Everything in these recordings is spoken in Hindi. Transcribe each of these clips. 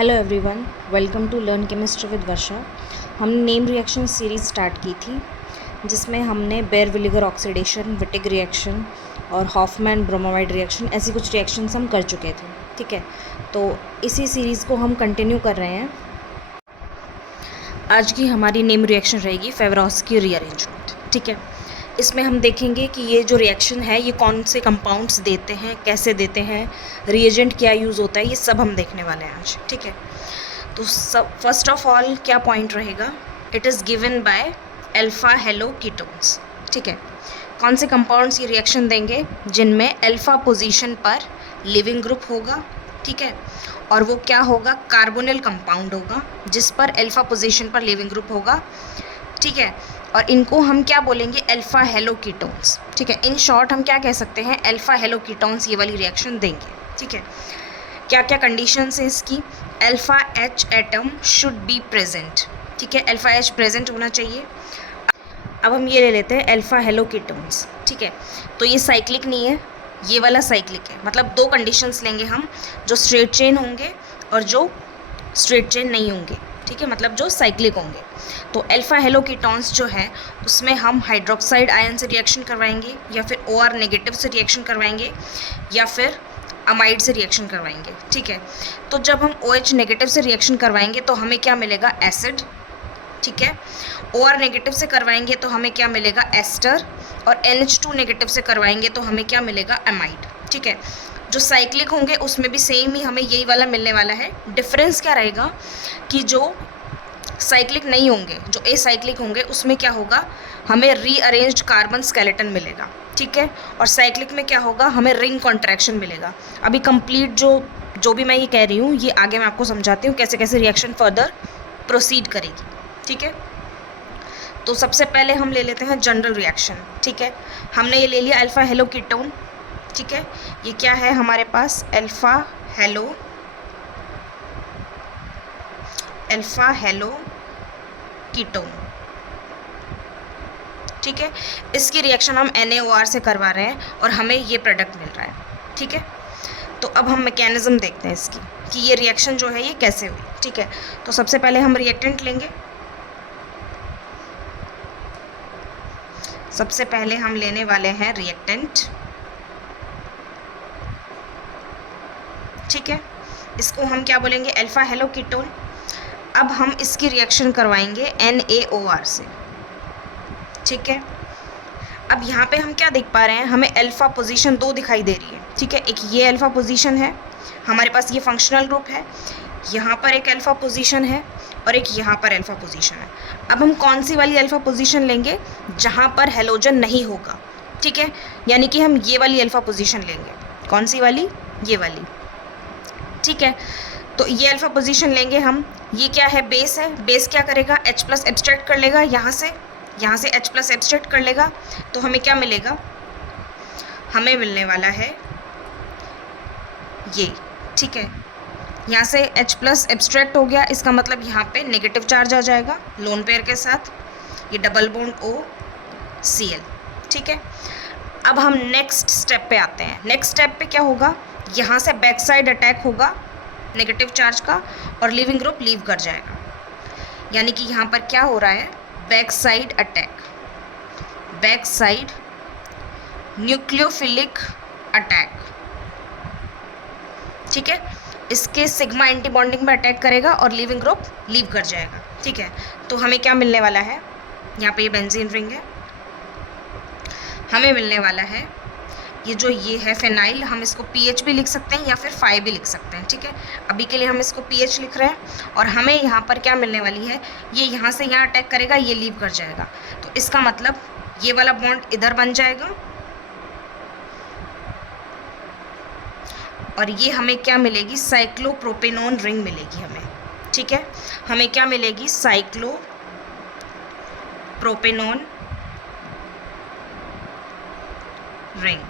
Hello everyone, welcome to learn chemistry with Varsha. हमने नेम रिएक्शन सीरीज़ स्टार्ट की थी जिसमें हमने बेयर विनेगर ऑक्सीडेशन, विटिग रिएक्शन और हॉफमैन ब्रोमाइड रिएक्शन, ऐसी कुछ रिएक्शंस हम कर चुके थे। ठीक है, तो इसी सीरीज़ को हम कंटिन्यू कर रहे हैं। आज की हमारी नेम रिएक्शन रहेगी फेवरोस्की रीअरेंजमेंट। ठीक है, इसमें हम देखेंगे कि ये जो रिएक्शन है ये कौन से कंपाउंड्स देते हैं, कैसे देते हैं, रिएजेंट क्या यूज़ होता है, ये सब हम देखने वाले हैं आज। ठीक है, तो सब फर्स्ट ऑफ ऑल क्या पॉइंट रहेगा, it is given by alpha hello ketones. ठीक है, कौन से कंपाउंड्स ये रिएक्शन देंगे जिनमें अल्फा पोजीशन पर लिविंग ग्रुप होगा। ठीक है, और वो क्या होगा, कार्बोनिल कंपाउंड होगा जिस पर अल्फा पोजीशन पर लिविंग ग्रुप होगा। ठीक है, और इनको हम क्या बोलेंगे, अल्फा हेलो कीटोन्स। ठीक है, इन शॉर्ट हम क्या कह सकते हैं, अल्फा हेलो कीटोन्स ये वाली रिएक्शन देंगे। ठीक है, क्या क्या कंडीशंस हैं इसकी, alpha H atom should be present. ठीक है, अल्फा एच प्रेजेंट होना चाहिए। अब हम ये ले लेते हैं अल्फा हेलो कीटोन्स। ठीक है, तो ये साइक्लिक नहीं है, ये वाला साइक्लिक है। मतलब दो कंडीशंस लेंगे हम, जो स्ट्रेट चेन होंगे और जो स्ट्रेट चेन नहीं होंगे। ठीक है, मतलब जो साइक्लिक होंगे। तो अल्फा हेलो कीटोन्स जो है उसमें हम हाइड्रोक्साइड आयन से रिएक्शन करवाएंगे, या फिर OR नेगेटिव से रिएक्शन करवाएंगे, या फिर अमाइड से रिएक्शन करवाएंगे। ठीक है, तो जब हम OH नेगेटिव से रिएक्शन करवाएंगे तो हमें क्या मिलेगा, एसिड। ठीक है, OR नेगेटिव से करवाएंगे तो हमें क्या मिलेगा, एस्टर। और NH2 नेगेटिव से करवाएंगे तो हमें क्या मिलेगा, अमाइड। ठीक है, जो साइक्लिक होंगे उसमें भी सेम ही हमें यही वाला मिलने वाला है। डिफरेंस क्या रहेगा कि जो साइक्लिक नहीं होंगे, जो एसाइक्लिक होंगे, उसमें क्या होगा, हमें रीअरेंज्ड कार्बन स्केलेटन मिलेगा। ठीक है, और साइक्लिक में क्या होगा, हमें रिंग कॉन्ट्रैक्शन मिलेगा। अभी कंप्लीट जो भी मैं ये कह रही हूँ ये आगे मैं आपको समझाती हूँ कैसे कैसे रिएक्शन फर्दर प्रोसीड करेगी। ठीक है, तो सबसे पहले हम ले लेते हैं जनरल रिएक्शन। ठीक है, हमने ये ले लिया अल्फा हेलो कीटोन। ठीक है, ये क्या है हमारे पास, अल्फा हेलो कीटोन। ठीक है, इसकी रिएक्शन हम NaOR से करवा रहे हैं और हमें ये प्रोडक्ट मिल रहा है। ठीक है, तो अब हम मैकेनिज्म देखते हैं इसकी कि ये रिएक्शन जो है ये कैसे हुई। ठीक है, तो सबसे पहले हम रिएक्टेंट लेंगे। सबसे पहले हम लेने वाले हैं रिएक्टेंट। ठीक है, इसको हम क्या बोलेंगे, अल्फा हेलो कीटोन। अब हम इसकी रिएक्शन करवाएंगे NaOR से। ठीक है, अब यहाँ पे हम क्या देख पा रहे हैं, हमें अल्फा पोजीशन दो दिखाई दे रही है। ठीक है, एक ये अल्फा पोजीशन है, हमारे पास ये फंक्शनल ग्रुप है, यहाँ पर एक अल्फा पोजीशन है और एक यहाँ पर अल्फा पोजीशन है। अब हम कौन सी वाली अल्फा पोजीशन लेंगे, जहाँ पर हेलोजन नहीं होगा। ठीक है, यानी कि हम ये वाली अल्फा पोजीशन लेंगे। कौन सी वाली, ये वाली। ठीक है, तो ये अल्फा पोजीशन लेंगे हम। ये क्या है, बेस है। बेस क्या करेगा, H+ एब्स्ट्रैक्ट कर लेगा, यहाँ से H+ एब्स्ट्रैक्ट कर लेगा, तो हमें क्या मिलेगा, हमें मिलने वाला है ये। ठीक है, यहाँ से H+ एब्स्ट्रैक्ट हो गया, इसका मतलब यहाँ पे नेगेटिव चार्ज आ जाएगा लोन पेयर के साथ, ये डबल बॉन्ड OCl। ठीक है, अब हम नेक्स्ट स्टेप पे आते हैं। नेक्स्ट स्टेप पे क्या होगा, यहाँ से बैक साइड अटैक होगा नेगेटिव चार्ज का और लिविंग ग्रुप लीव कर जाएगा। यानी कि यहाँ पर क्या हो रहा है, back side attack, back side nucleophilic attack. ठीक है, इसके सिग्मा एंटी बॉन्डिंग में अटैक करेगा और लिविंग ग्रुप लीव कर जाएगा। ठीक है, तो हमें क्या मिलने वाला है, यहाँ पे ये बेंजीन रिंग है, हमें मिलने वाला है ये है फिनाइल। हम इसको PH भी लिख सकते हैं या फिर फाई भी लिख सकते हैं। ठीक है, अभी के लिए हम इसको PH लिख रहे हैं और हमें यहाँ पर क्या मिलने वाली है, ये यहाँ से यहाँ अटैक करेगा, ये लीव कर जाएगा, तो इसका मतलब ये वाला बॉन्ड इधर बन जाएगा और ये हमें क्या मिलेगी, साइक्लोप्रोपेनोन रिंग मिलेगी हमें। ठीक है, हमें क्या मिलेगी, साइक्लोप्रोपेनोन रिंग,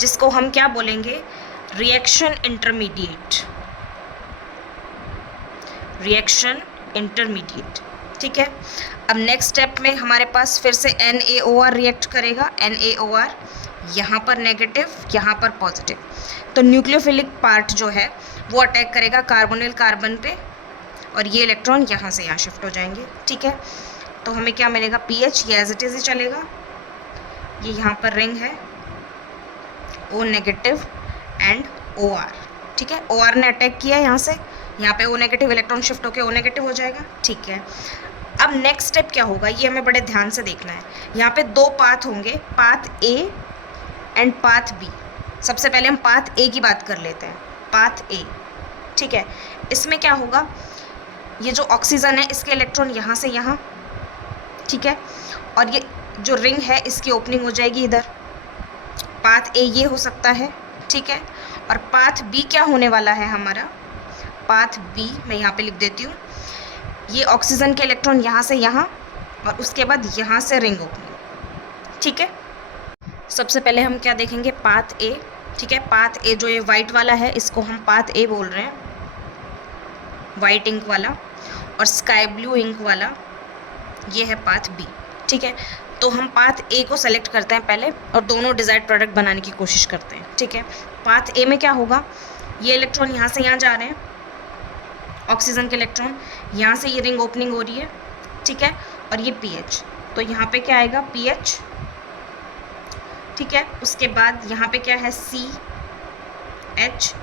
जिसको हम क्या बोलेंगे, रिएक्शन इंटरमीडिएट। ठीक है, अब नेक्स्ट स्टेप में हमारे पास फिर से NaOR रिएक्ट करेगा। NaOR यहाँ पर नेगेटिव, यहाँ पर पॉजिटिव, तो न्यूक्लियोफिलिक पार्ट जो है वो अटैक करेगा कार्बोनिल कार्बन पे और ये इलेक्ट्रॉन यहाँ से यहाँ शिफ्ट हो जाएंगे, ठीक है। तो हमें क्या मिलेगा, पीएच, ये एज इट इज़ ही चलेगा। ये यहाँ पर रिंग है O नेगेटिव एंड OR, ठीक है। OR ने अटैक किया यहाँ से, यहाँ पे O नेगेटिव, इलेक्ट्रॉन शिफ्ट होकर O नेगेटिव हो जाएगा, ठीक है। अब नेक्स्ट स्टेप क्या होगा, ये हमें बड़े ध्यान से देखना है। यहाँ पे दो पाथ होंगे, path A and path B। सबसे पहले हम पाथ A की बात कर लेते हैं, पाथ A, ठीक है। इसमें क्या होगा, ये जो ऑक्सीजन है इसके इलेक्ट्रॉन यहाँ से यहाँ, ठीक है, और ये जो रिंग है इसकी ओपनिंग हो जाएगी इधर। पाथ A ये हो सकता है, ठीक है। और पाथ B क्या होने वाला है हमारा, पाथ B मैं यहाँ पे लिख देती हूँ, ये ऑक्सीजन के इलेक्ट्रॉन यहाँ से यहाँ और उसके बाद यहाँ से रिंग ओपनिंग, ठीक है। सबसे पहले हम क्या देखेंगे, पाथ A, ठीक है। पाथ A जो ये वाइट वाला है इसको हम पाथ A बोल रहे हैं, वाइट इंक वाला, और स्काई ब्लू इंक वाला ये है पाथ B, ठीक है। तो हम पाथ A को सेलेक्ट करते हैं पहले और दोनों डिज़ायर्ड प्रोडक्ट बनाने की कोशिश करते हैं, ठीक है। पाथ A में क्या होगा, ये इलेक्ट्रॉन यहाँ से यहाँ जा रहे हैं, ऑक्सीजन के इलेक्ट्रॉन, यहाँ से ये रिंग ओपनिंग हो रही है, ठीक है, और ये पीएच, तो यहाँ पे क्या आएगा, पीएच, ठीक है। उसके बाद यहाँ पे क्या है, सी एच,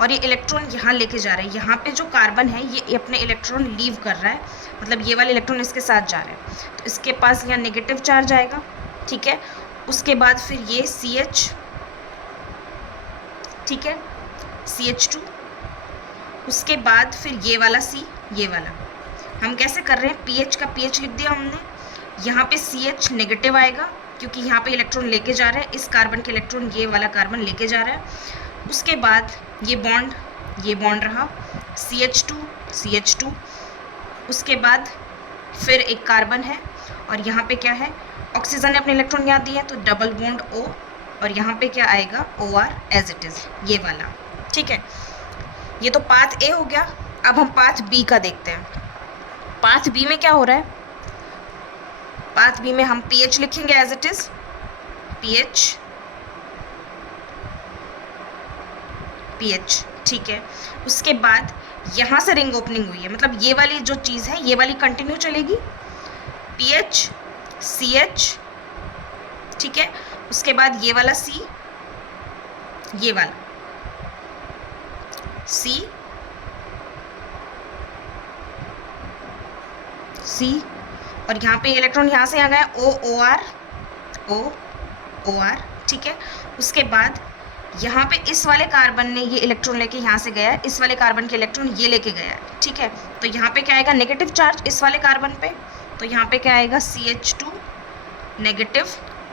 और ये इलेक्ट्रॉन यहाँ लेके जा रहे हैं। यहाँ पे जो कार्बन है ये अपने इलेक्ट्रॉन लीव कर रहा है, मतलब ये वाले इलेक्ट्रॉन इसके साथ जा रहे हैं, तो इसके पास यहाँ नेगेटिव चार्ज आएगा, ठीक है। उसके बाद फिर ये सी एच, ठीक है, CH2, उसके बाद फिर ये वाला C, ये वाला। हम कैसे कर रहे हैं, पीएच का पीएच लिख दिया हमने, यहाँ पे CH नेगेटिव आएगा क्योंकि यहाँ पे इलेक्ट्रॉन लेके जा रहा है, इस कार्बन के इलेक्ट्रॉन ये वाला कार्बन लेके जा रहा है। उसके बाद ये बॉन्ड रहा, CH2, उसके बाद फिर एक कार्बन है और यहाँ पे क्या है, ऑक्सीजन ने अपने इलेक्ट्रॉन यहाँ दिए तो डबल बॉन्ड O, और यहाँ पे क्या आएगा, OR एज इट इज़, ये वाला, ठीक है। ये तो पाथ A हो गया। अब हम पाथ B का देखते हैं। पाथ B में क्या हो रहा है, पाथ B में हम पीएच लिखेंगे एज इट इज़, पीएच, ठीक है। उसके बाद यहाँ से रिंग ओपनिंग हुई है, मतलब ये वाली जो चीज़ है ये वाली कंटिन्यू चलेगी, पीएच, CH, ठीक है। उसके बाद ये वाला C, ये वाला C, और यहाँ पे इलेक्ट्रॉन यहाँ से आ गया OR, ठीक है। उसके बाद यहाँ पे इस वाले कार्बन ने ये इलेक्ट्रॉन लेके यहाँ से गया है, इस वाले कार्बन के इलेक्ट्रॉन ये लेके गया है, ठीक है। तो यहाँ पे क्या आएगा, नेगेटिव चार्ज इस वाले कार्बन पे, तो यहाँ पे क्या आएगा, CH2 नेगेटिव,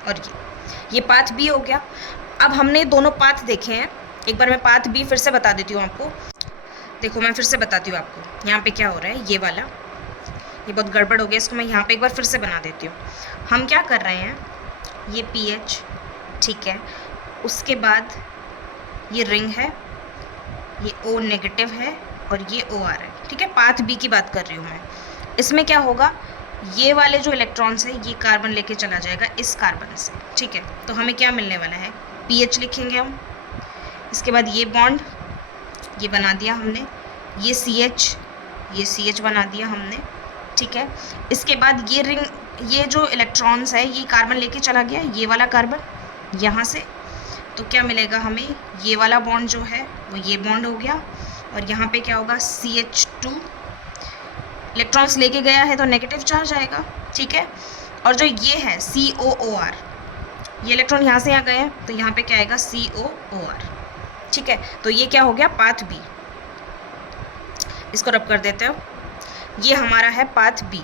और ये पाथ B हो गया। अब हमने दोनों पाथ देखे हैं, एक बार मैं पाथ B फिर से बता देती हूँ आपको। देखो मैं फिर से बताती हूँ आपको, यहाँ पे क्या हो रहा है, ये वाला, ये बहुत गड़बड़ हो गया, इसको मैं यहाँ पे एक बार फिर से बना देती हूँ। हम क्या कर रहे हैं, ये पीएच, ठीक है, उसके बाद ये रिंग है, ये O नेगेटिव है और ये OR है, ठीक है। पाथ B की बात कर रही हूँ मैं। इसमें क्या होगा, ये वाले जो इलेक्ट्रॉन्स है ये कार्बन लेके चला जाएगा इस कार्बन से, ठीक है। तो हमें क्या मिलने वाला है, पीएच लिखेंगे हम। इसके बाद ये बॉन्ड ये बना दिया हमने, ये CH बना दिया हमने, ठीक है। इसके बाद ये रिंग, ये जो इलेक्ट्रॉन्स है ये कार्बन लेके चला गया, ये वाला कार्बन यहाँ से, तो क्या मिलेगा हमें, ये वाला बॉन्ड जो है वो ये बॉन्ड हो गया, और यहाँ पे क्या होगा, CH2, इलेक्ट्रॉन्स लेके गया है तो नेगेटिव चार्ज आएगा, ठीक है। और जो ये है COOR, ये इलेक्ट्रॉन यहाँ से यहाँ गए हैं तो यहाँ पे क्या आएगा, COOR, ठीक है। तो ये क्या हो गया, पाथ B। इसको रब कर देते हो, ये हमारा है पाथ B,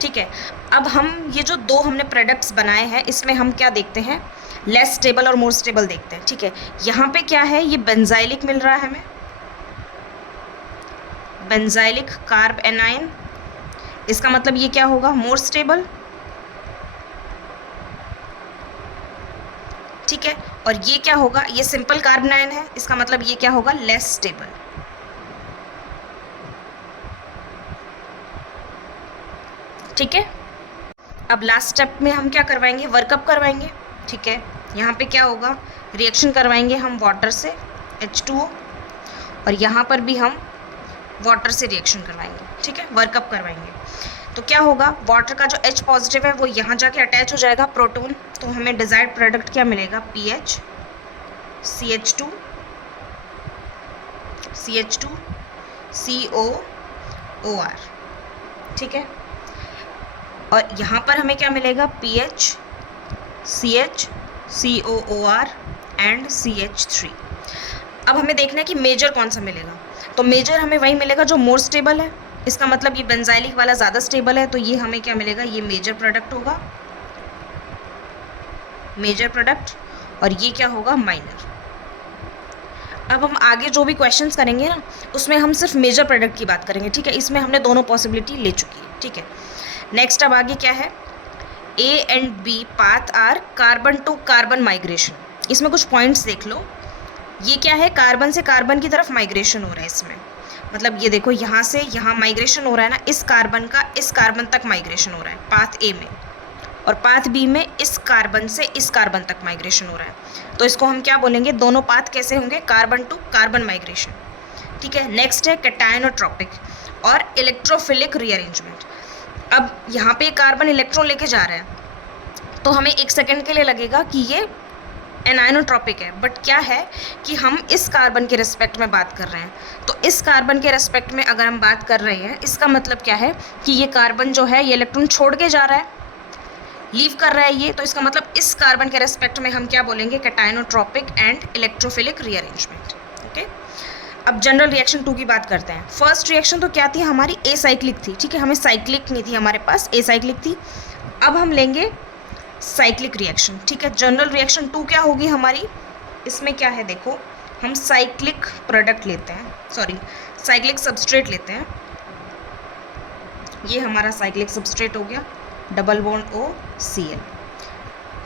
ठीक है। अब हम ये जो दो हमने प्रोडक्ट्स बनाए हैं इसमें हम क्या देखते हैं, लेस स्टेबल और मोर स्टेबल देखते हैं, ठीक है। यहाँ पे क्या है, ये बेंजाइलिक मिल रहा है हमें, बेंजाइलिक कार्ब एनाइन, इसका मतलब ये क्या होगा, मोर स्टेबल, ठीक है। और ये क्या होगा, ये सिंपल कार्बनाइन है, इसका मतलब ये क्या होगा, लेस स्टेबल, ठीक है। अब लास्ट स्टेप में हम क्या करवाएंगे, वर्कअप करवाएंगे, ठीक है। यहाँ पे क्या होगा, रिएक्शन करवाएंगे हम वाटर से H2O, और यहाँ पर भी हम वाटर से रिएक्शन करवाएंगे, ठीक है, वर्कअप करवाएंगे। तो क्या होगा, वाटर का जो H पॉजिटिव है वो यहाँ जाके अटैच हो जाएगा प्रोटॉन, तो हमें डिजायर्ड प्रोडक्ट क्या मिलेगा, PH CH2 COOR, ठीक है। और यहाँ पर हमें क्या मिलेगा, PH CH COOR and CH3। अब हमें देखना है कि मेजर कौन सा मिलेगा, तो मेजर हमें वही मिलेगा जो मोर स्टेबल है। इसका मतलब ये बेंजाइलिक वाला ज़्यादा स्टेबल है, तो ये हमें क्या मिलेगा, ये मेजर प्रोडक्ट होगा, मेजर प्रोडक्ट, और ये क्या होगा, माइनर। अब हम आगे जो भी क्वेश्चंस करेंगे ना, उसमें हम सिर्फ मेजर प्रोडक्ट की बात करेंगे, ठीक है। इसमें हमने दोनों पॉसिबिलिटी ले चुकी है, ठीक है। नेक्स्ट अब आगे क्या है, A and B path are carbon to carbon migration. इसमें कुछ पॉइंट्स देख लो, ये क्या है, कार्बन से कार्बन की तरफ माइग्रेशन हो रहा है इसमें, मतलब ये देखो यहाँ से यहाँ माइग्रेशन हो रहा है ना, इस कार्बन का इस कार्बन तक माइग्रेशन हो रहा है पाथ A में, और पाथ B में इस कार्बन से इस कार्बन तक माइग्रेशन हो रहा है। तो इसको हम क्या बोलेंगे, दोनों पाथ कैसे होंगे, कार्बन टू कार्बन माइग्रेशन, ठीक है। नेक्स्ट है कैटायनोट्रोपिक और इलेक्ट्रोफिलिक रीअरेंजमेंट। अब यहाँ पे कार्बन इलेक्ट्रॉन लेके जा रहा है, तो हमें एक सेकेंड के लिए लगेगा कि ये एनाइनोट्रॉपिक है, बट क्या है कि हम इस कार्बन के रिस्पेक्ट में बात कर रहे हैं। तो इस कार्बन के रिस्पेक्ट में अगर हम बात कर रहे हैं, इसका मतलब क्या है कि ये कार्बन जो है ये इलेक्ट्रॉन छोड़ के जा रहा है, लीव कर रहा है ये, तो इसका मतलब इस कार्बन के रेस्पेक्ट में हम क्या बोलेंगे, कैटायनोट्रॉपिक एंड इलेक्ट्रोफिलिक रीअरेंजमेंट, ओके। अब जनरल रिएक्शन 2 की बात करते हैं। फर्स्ट रिएक्शन तो क्या थी हमारी, एसाइक्लिक थी, ठीक है, हमें साइक्लिक नहीं थी हमारे पास, एसाइक्लिक थी। अब हम लेंगे साइक्लिक रिएक्शन, ठीक है। जनरल रिएक्शन 2 क्या होगी हमारी, इसमें क्या है देखो, हम साइक्लिक प्रोडक्ट लेते हैं, सॉरी साइक्लिक सबस्ट्रेट लेते हैं, ये हमारा साइक्लिक सबस्ट्रेट हो गया, डबल बॉन्ड OCl,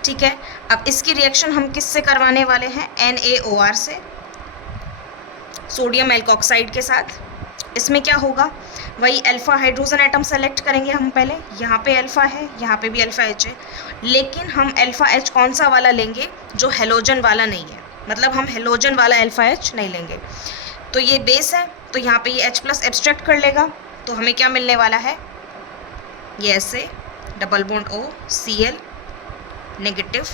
ठीक है। अब इसकी रिएक्शन हम किससे करवाने वाले हैं, NaOR से, सोडियम एल्कोक्साइड के साथ। इसमें क्या होगा, वही अल्फा हाइड्रोजन एटम सेलेक्ट करेंगे हम पहले, यहाँ पे अल्फा है, यहाँ पे भी अल्फा H है, लेकिन हम अल्फा H कौन सा वाला लेंगे, जो हेलोजन वाला नहीं है, मतलब हम हेलोजन वाला अल्फा H नहीं लेंगे। तो ये बेस है, तो यहाँ पे ये H+ एब्स्ट्रैक्ट कर लेगा, तो हमें क्या मिलने वाला है, ये ऐसे डबल बॉन्ड OCl नेगेटिव,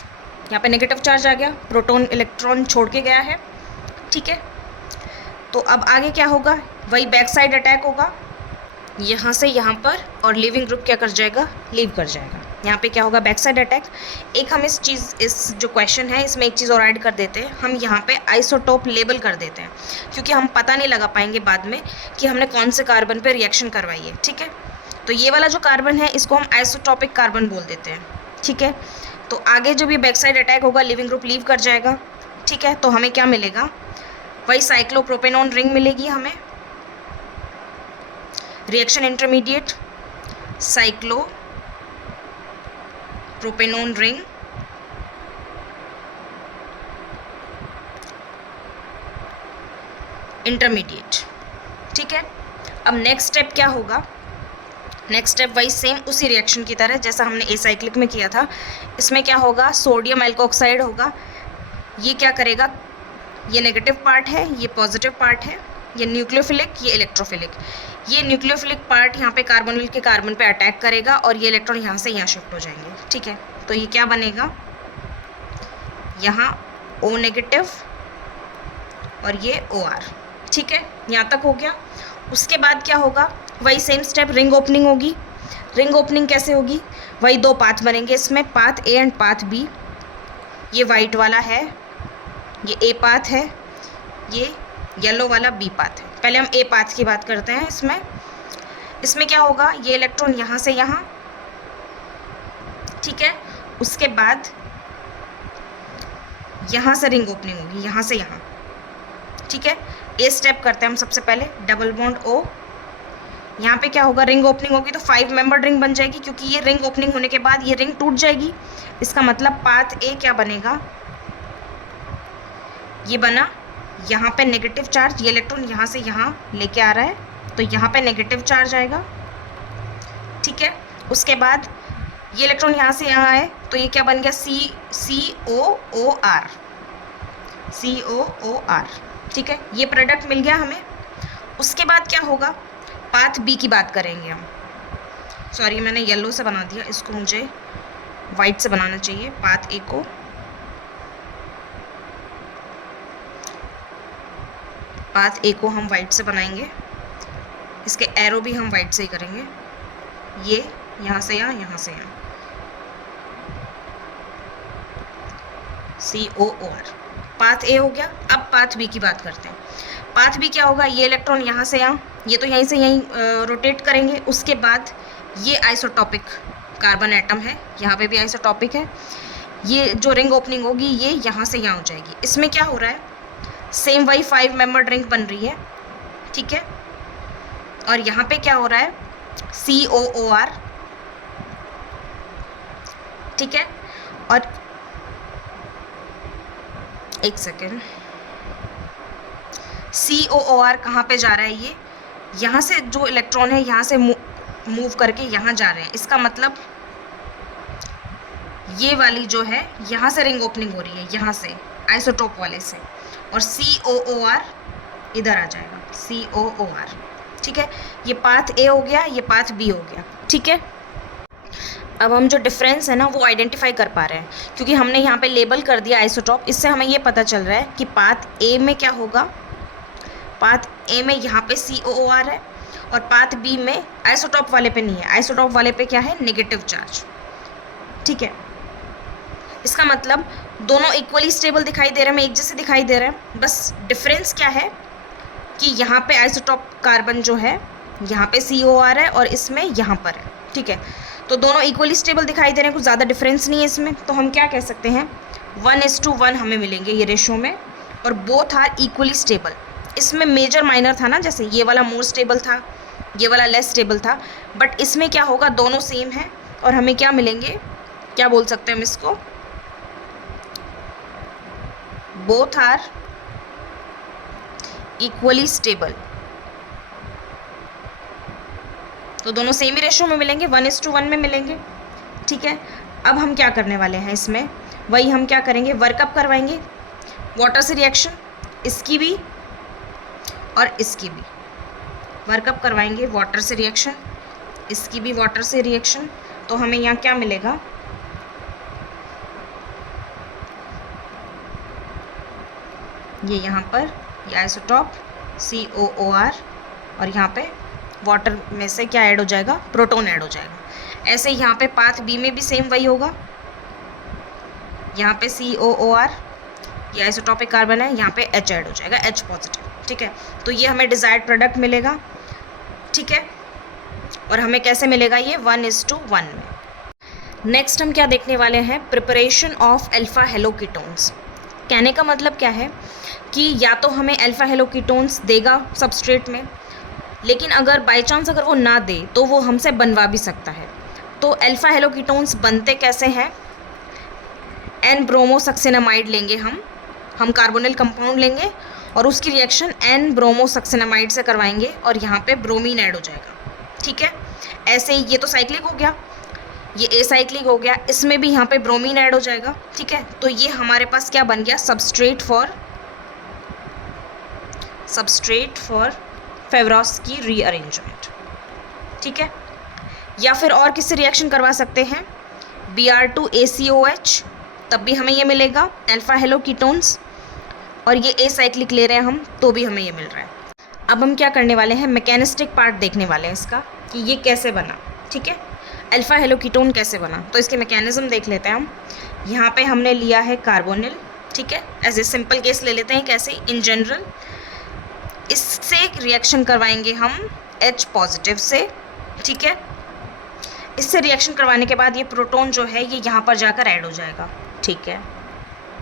यहाँ पे नेगेटिव चार्ज आ गया, प्रोटॉन इलेक्ट्रॉन छोड़ के गया है, ठीक है। तो अब आगे क्या होगा, वही बैक साइड अटैक होगा यहाँ से यहाँ पर, और लिविंग ग्रुप क्या कर जाएगा, लीव कर जाएगा। यहाँ पे क्या होगा, बैक साइड अटैक। एक हम इस जो क्वेश्चन है इसमें एक चीज़ और ऐड कर देते हैं, हम यहाँ पे आइसोटोप लेबल कर देते हैं, क्योंकि हम पता नहीं लगा पाएंगे बाद में कि हमने कौन से कार्बन पे रिएक्शन करवाई है, ठीक है। तो ये वाला जो कार्बन है इसको हम आइसोटॉपिक कार्बन बोल देते हैं, ठीक है। तो आगे जब ये बैक साइड अटैक होगा, लिविंग ग्रुप लीव कर जाएगा, ठीक है। तो हमें क्या मिलेगा, वही साइक्लोप्रोपेनॉन रिंग मिलेगी हमें, reaction intermediate cyclopropenone ring, intermediate, ठीक है। अब नेक्स्ट स्टेप क्या होगा, नेक्स्ट स्टेप वही सेम उसी रिएक्शन की तरह जैसा हमने एसाइक्लिक में किया था। इसमें क्या होगा, सोडियम एल्कोक्साइड होगा, ये क्या करेगा, ये नेगेटिव पार्ट है, ये पॉजिटिव पार्ट है, ये न्यूक्लियोफिलिक, ये इलेक्ट्रोफिलिक। ये न्यूक्लियोफिलिक पार्ट यहाँ पे कार्बोनिल के कार्बन पे अटैक करेगा और ये इलेक्ट्रॉन यहाँ से यहाँ शिफ्ट हो जाएंगे, ठीक है। तो ये क्या बनेगा, यहाँ O नेगेटिव और ये OR, ठीक है। यहाँ तक हो गया। उसके बाद क्या होगा, वही सेम स्टेप, रिंग ओपनिंग होगी। रिंग ओपनिंग कैसे होगी, वही 2 पाथ बनेंगे इसमें, path A and path B। ये वाइट वाला है, ये A पाथ है, ये येलो वाला B पाथ है। पहले हम A पाथ की बात करते हैं। इसमें क्या होगा, ये इलेक्ट्रॉन यहाँ से यहाँ, ठीक है। उसके बाद यहाँ से रिंग ओपनिंग होगी, यहाँ से यहाँ, ठीक है। A स्टेप करते हैं हम सबसे पहले, डबल बॉन्ड O। यहाँ पे क्या होगा, रिंग ओपनिंग होगी तो 5 मेंबर रिंग बन जाएगी, क्योंकि ये रिंग ओपनिंग होने के बाद ये रिंग टूट जाएगी। इसका मतलब पाथ A क्या बनेगा, ये बना, यहाँ पे नेगेटिव चार्ज, ये इलेक्ट्रॉन यहाँ से यहाँ लेके आ रहा है, तो यहाँ पे नेगेटिव चार्ज आएगा, ठीक है। उसके बाद ये इलेक्ट्रॉन यहाँ से यहाँ आए, तो ये क्या बन गया, COOR, COOR, ठीक है, ये प्रोडक्ट मिल गया हमें। उसके बाद क्या होगा, पाथ बी की बात करेंगे हम। सॉरी मैंने येलो से बना दिया, इसको मुझे वाइट से बनाना चाहिए। पाथ ए को, पाथ ए को हम वाइट से बनाएंगे, इसके एरो भी हम वाइट से ही करेंगे। ये यहाँ से यहाँ से यहाँ, COOR, पाथ ए हो गया। अब पाथ बी की बात करते हैं। पाथ बी क्या होगा, ये इलेक्ट्रॉन यहाँ से यहाँ, ये तो यहीं से यहीं रोटेट करेंगे। उसके बाद ये आइसोटॉपिक कार्बन एटम है, यहाँ पे भी आइसोटॉपिक है। ये जो रिंग ओपनिंग होगी ये यहाँ से यहाँ हो जाएगी। इसमें क्या हो रहा है, सेम वही 5 मेंबर्ड रिंग बन रही है, ठीक है। और यहाँ पे क्या हो रहा है, COOR, ठीक है। और एक सेकेंड, COOR कहाँ पे जा रहा है, ये यहाँ से जो इलेक्ट्रॉन है यहाँ से मूव करके यहाँ जा रहे हैं। इसका मतलब ये वाली जो है यहाँ से रिंग ओपनिंग हो रही है, यहाँ से आइसोटोप वाले से, और COOR इधर आ जाएगा, COOR, ठीक है। ये पाथ ए हो गया, ये पाथ बी हो गया, ठीक है। अब हम जो डिफरेंस है ना वो आइडेंटिफाई कर पा रहे हैं, क्योंकि हमने यहाँ पे लेबल कर दिया आइसोटॉप। इससे हमें ये पता चल रहा है कि पाथ ए में क्या होगा, पाथ ए में यहाँ पे COOR है, और पाथ बी में आइसोटॉप वाले पे नहीं है। आइसोटॉप वाले पे क्या है, नेगेटिव चार्ज, ठीक है। इसका मतलब दोनों इक्वली स्टेबल दिखाई दे रहे हैं, एक जैसे दिखाई दे रहे हैं। बस डिफरेंस क्या है कि यहाँ पे आइसोटॉप कार्बन जो है यहाँ पे COR है और इसमें यहाँ पर है, ठीक है। तो दोनों इक्वली स्टेबल दिखाई दे रहे हैं, कुछ ज़्यादा डिफरेंस नहीं है इसमें। तो हम क्या कह सकते हैं, 1:1 हमें मिलेंगे ये रेशो में, और बोथ आर इक्वली स्टेबल। इसमें मेजर माइनर था ना, जैसे ये वाला मोर स्टेबल था, ये वाला लेस स्टेबल था, बट इसमें क्या होगा, दोनों सेम है। और हमें क्या मिलेंगे, क्या बोल सकते हैं हम इसको, बोथ आर इक्वली स्टेबल। तो दोनों सेम ही रेशो में मिलेंगे, 1:1 में मिलेंगे, ठीक है। अब हम क्या करने वाले हैं इसमें, वही हम क्या करेंगे, वर्कअप करवाएंगे वाटर से रिएक्शन, इसकी भी और इसकी भी वर्कअप करवाएंगे वाटर से रिएक्शन, इसकी भी वाटर से रिएक्शन। तो हमें यहाँ क्या मिलेगा, ये यहाँ पर ये आइसोटॉप COOR, और यहाँ पे वाटर में से क्या ऐड हो जाएगा, प्रोटॉन ऐड हो जाएगा। ऐसे यहाँ पे पाथ बी में भी सेम वही होगा, यहाँ पे COOR, ये आइसोटॉपिक कार्बन है, यहाँ पे H ऐड हो जाएगा, H पॉजिटिव, ठीक है। तो ये हमें डिजायर्ड प्रोडक्ट मिलेगा, ठीक है। और हमें कैसे मिलेगा, ये 1:1 में। नेक्स्ट हम क्या देखने वाले हैं, प्रिपरेशन ऑफ अल्फा हेलोकीटोन्स। कहने का मतलब क्या है कि या तो हमें अल्फा हेलोकीटोन्स देगा सबस्ट्रेट में, लेकिन अगर बाय चांस अगर वो ना दे तो वो हमसे बनवा भी सकता है। तो अल्फा हेलोकीटोन्स बनते कैसे हैं, N-ब्रोमोसक्सिनामाइड लेंगे हम कार्बोनिल कंपाउंड लेंगे और उसकी रिएक्शन N-ब्रोमोसक्सिनामाइड से करवाएंगे और यहाँ पे ब्रोमीन ऐड हो जाएगा, ठीक है। ऐसे ही ये तो साइक्लिक हो गया, ये एसाइक्लिक हो गया, इसमें भी यहाँ पे ब्रोमीन ऐड हो जाएगा, ठीक है। तो ये हमारे पास क्या बन गया, सबस्ट्रेट फॉर फेवरॉस्की रीअरेंजमेंट, ठीक है। या फिर और किससे रिएक्शन करवा सकते हैं, Br2ACOH, तब भी हमें ये मिलेगा अल्फा हेलोकीटोन्स, और ये एसाइक्लिक ले रहे हैं हम तो भी हमें ये मिल रहा है। अब हम क्या करने वाले हैं, मैकेनिस्टिक पार्ट देखने वाले हैं इसका कि ये कैसे बना, ठीक है, अल्फा हेलोकीटोन कैसे बना। तो इसके मैकेनिज्म देख लेते हैं हम। यहाँ पे हमने लिया है कार्बोनिल, ठीक है, एज ए सिंपल केस ले लेते हैं कैसे, इन जनरल इससे रिएक्शन करवाएंगे हम H पॉजिटिव से, ठीक है। इससे रिएक्शन करवाने के बाद ये प्रोटॉन जो है ये यहाँ पर जाकर ऐड हो जाएगा, ठीक है,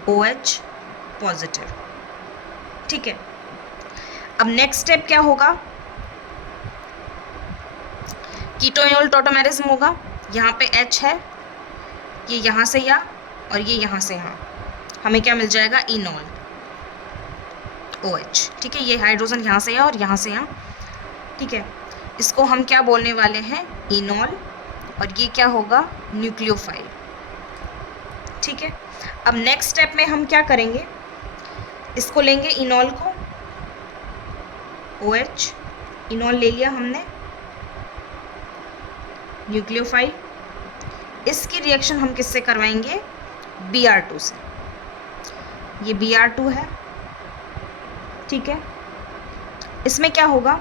OH पॉजिटिव, ठीक है। अब नेक्स्ट स्टेप क्या होगा, कीटोइनोल टॉटोमेरिज्म होगा। यहाँ पे H है, ये यहाँ से यहाँ और ये यहाँ से यहाँ, हमें क्या मिल जाएगा, इनोल OH, ठीक है। ये हाइड्रोजन यहाँ से यहाँ और यहाँ से यहाँ, ठीक है। इसको हम क्या बोलने वाले हैं, इनोल, और ये क्या होगा, न्यूक्लियोफाइल, ठीक है। अब नेक्स्ट स्टेप में हम क्या करेंगे, इसको लेंगे इनॉल को, OH, इनॉल ले लिया हमने, न्यूक्लियोफाइल। इसकी रिएक्शन हम किससे करवाएंगे? Br2 से। ये Br2 है, ठीक है। इसमें क्या होगा,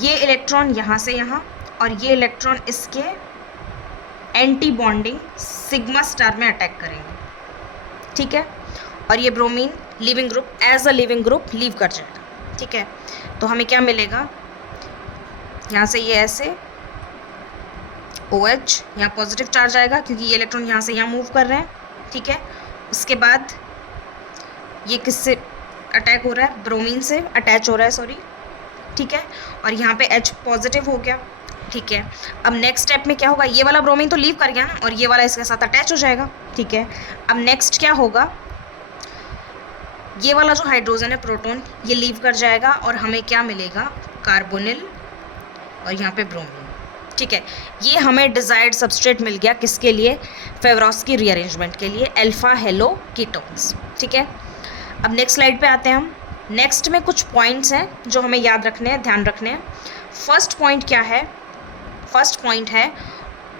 ये इलेक्ट्रॉन यहाँ से यहाँ और ये इलेक्ट्रॉन इसके एंटी बॉन्डिंग सिग्मा स्टार में अटैक करेंगे, ठीक है। और ये bromine leaving group, as a leaving group leave कर जाएगा, ठीक है। तो हमें क्या मिलेगा, यहाँ से ये ऐसे OH, यहाँ पॉजिटिव चार्ज आएगा क्योंकि ये इलेक्ट्रॉन यहाँ से यहाँ मूव कर रहे हैं, ठीक है। उसके बाद ये किससे अटैक हो रहा है? ब्रोमीन से अटैच हो रहा है, सॉरी, ठीक है। और यहाँ पे H पॉजिटिव हो गया, ठीक है। अब नेक्स्ट स्टेप में क्या होगा, ये वाला ब्रोमीन तो लीव कर गया ना, और ये वाला इसके साथ अटैच हो जाएगा, ठीक है। अब नेक्स्ट क्या होगा, ये वाला जो हाइड्रोजन है प्रोटॉन, ये लीव कर जाएगा और हमें क्या मिलेगा? कार्बोनिल और यहाँ पे ब्रोमीन, ठीक है। ये हमें डिजायर्ड सबस्ट्रेट मिल गया, किसके लिए? फेवरोस्की रीअरेंजमेंट के लिए, अल्फा हेलो कीटोन्स, ठीक है। अब नेक्स्ट स्लाइड पे आते हैं हम। नेक्स्ट में कुछ पॉइंट्स हैं जो हमें याद रखने हैं, ध्यान रखने हैं। फर्स्ट पॉइंट क्या है? फर्स्ट पॉइंट है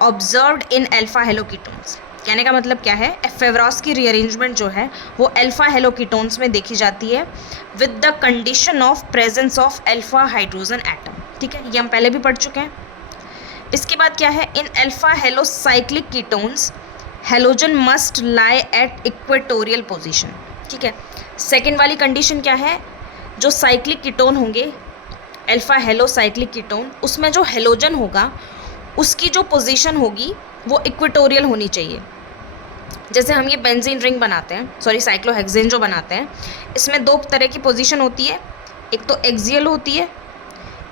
observed in alpha hello ketones. कहने का मतलब क्या है? फेवरोस्की रीअरेंजमेंट जो है वो अल्फा हेलो कीटोन्स में देखी जाती है with the condition of presence of alpha hydrogen atom, ठीक है। ये हम पहले भी पढ़ चुके हैं। इसके बाद क्या है? In alpha halo cyclic ketones halogen must lie at equatorial position, ठीक है। सेकेंड वाली कंडीशन क्या है? जो साइक्लिक कीटोन होंगे, अल्फा हेलो साइक्लिक कीटोन, उसमें जो हेलोजन होगा उसकी जो पोजीशन होगी वो इक्वेटोरियल होनी चाहिए। जैसे हम ये बेंजीन रिंग बनाते हैं, सॉरी साइक्लोहेक्सेन जो बनाते हैं, इसमें दो तरह की पोजीशन होती है, एक तो एक्सियल होती है,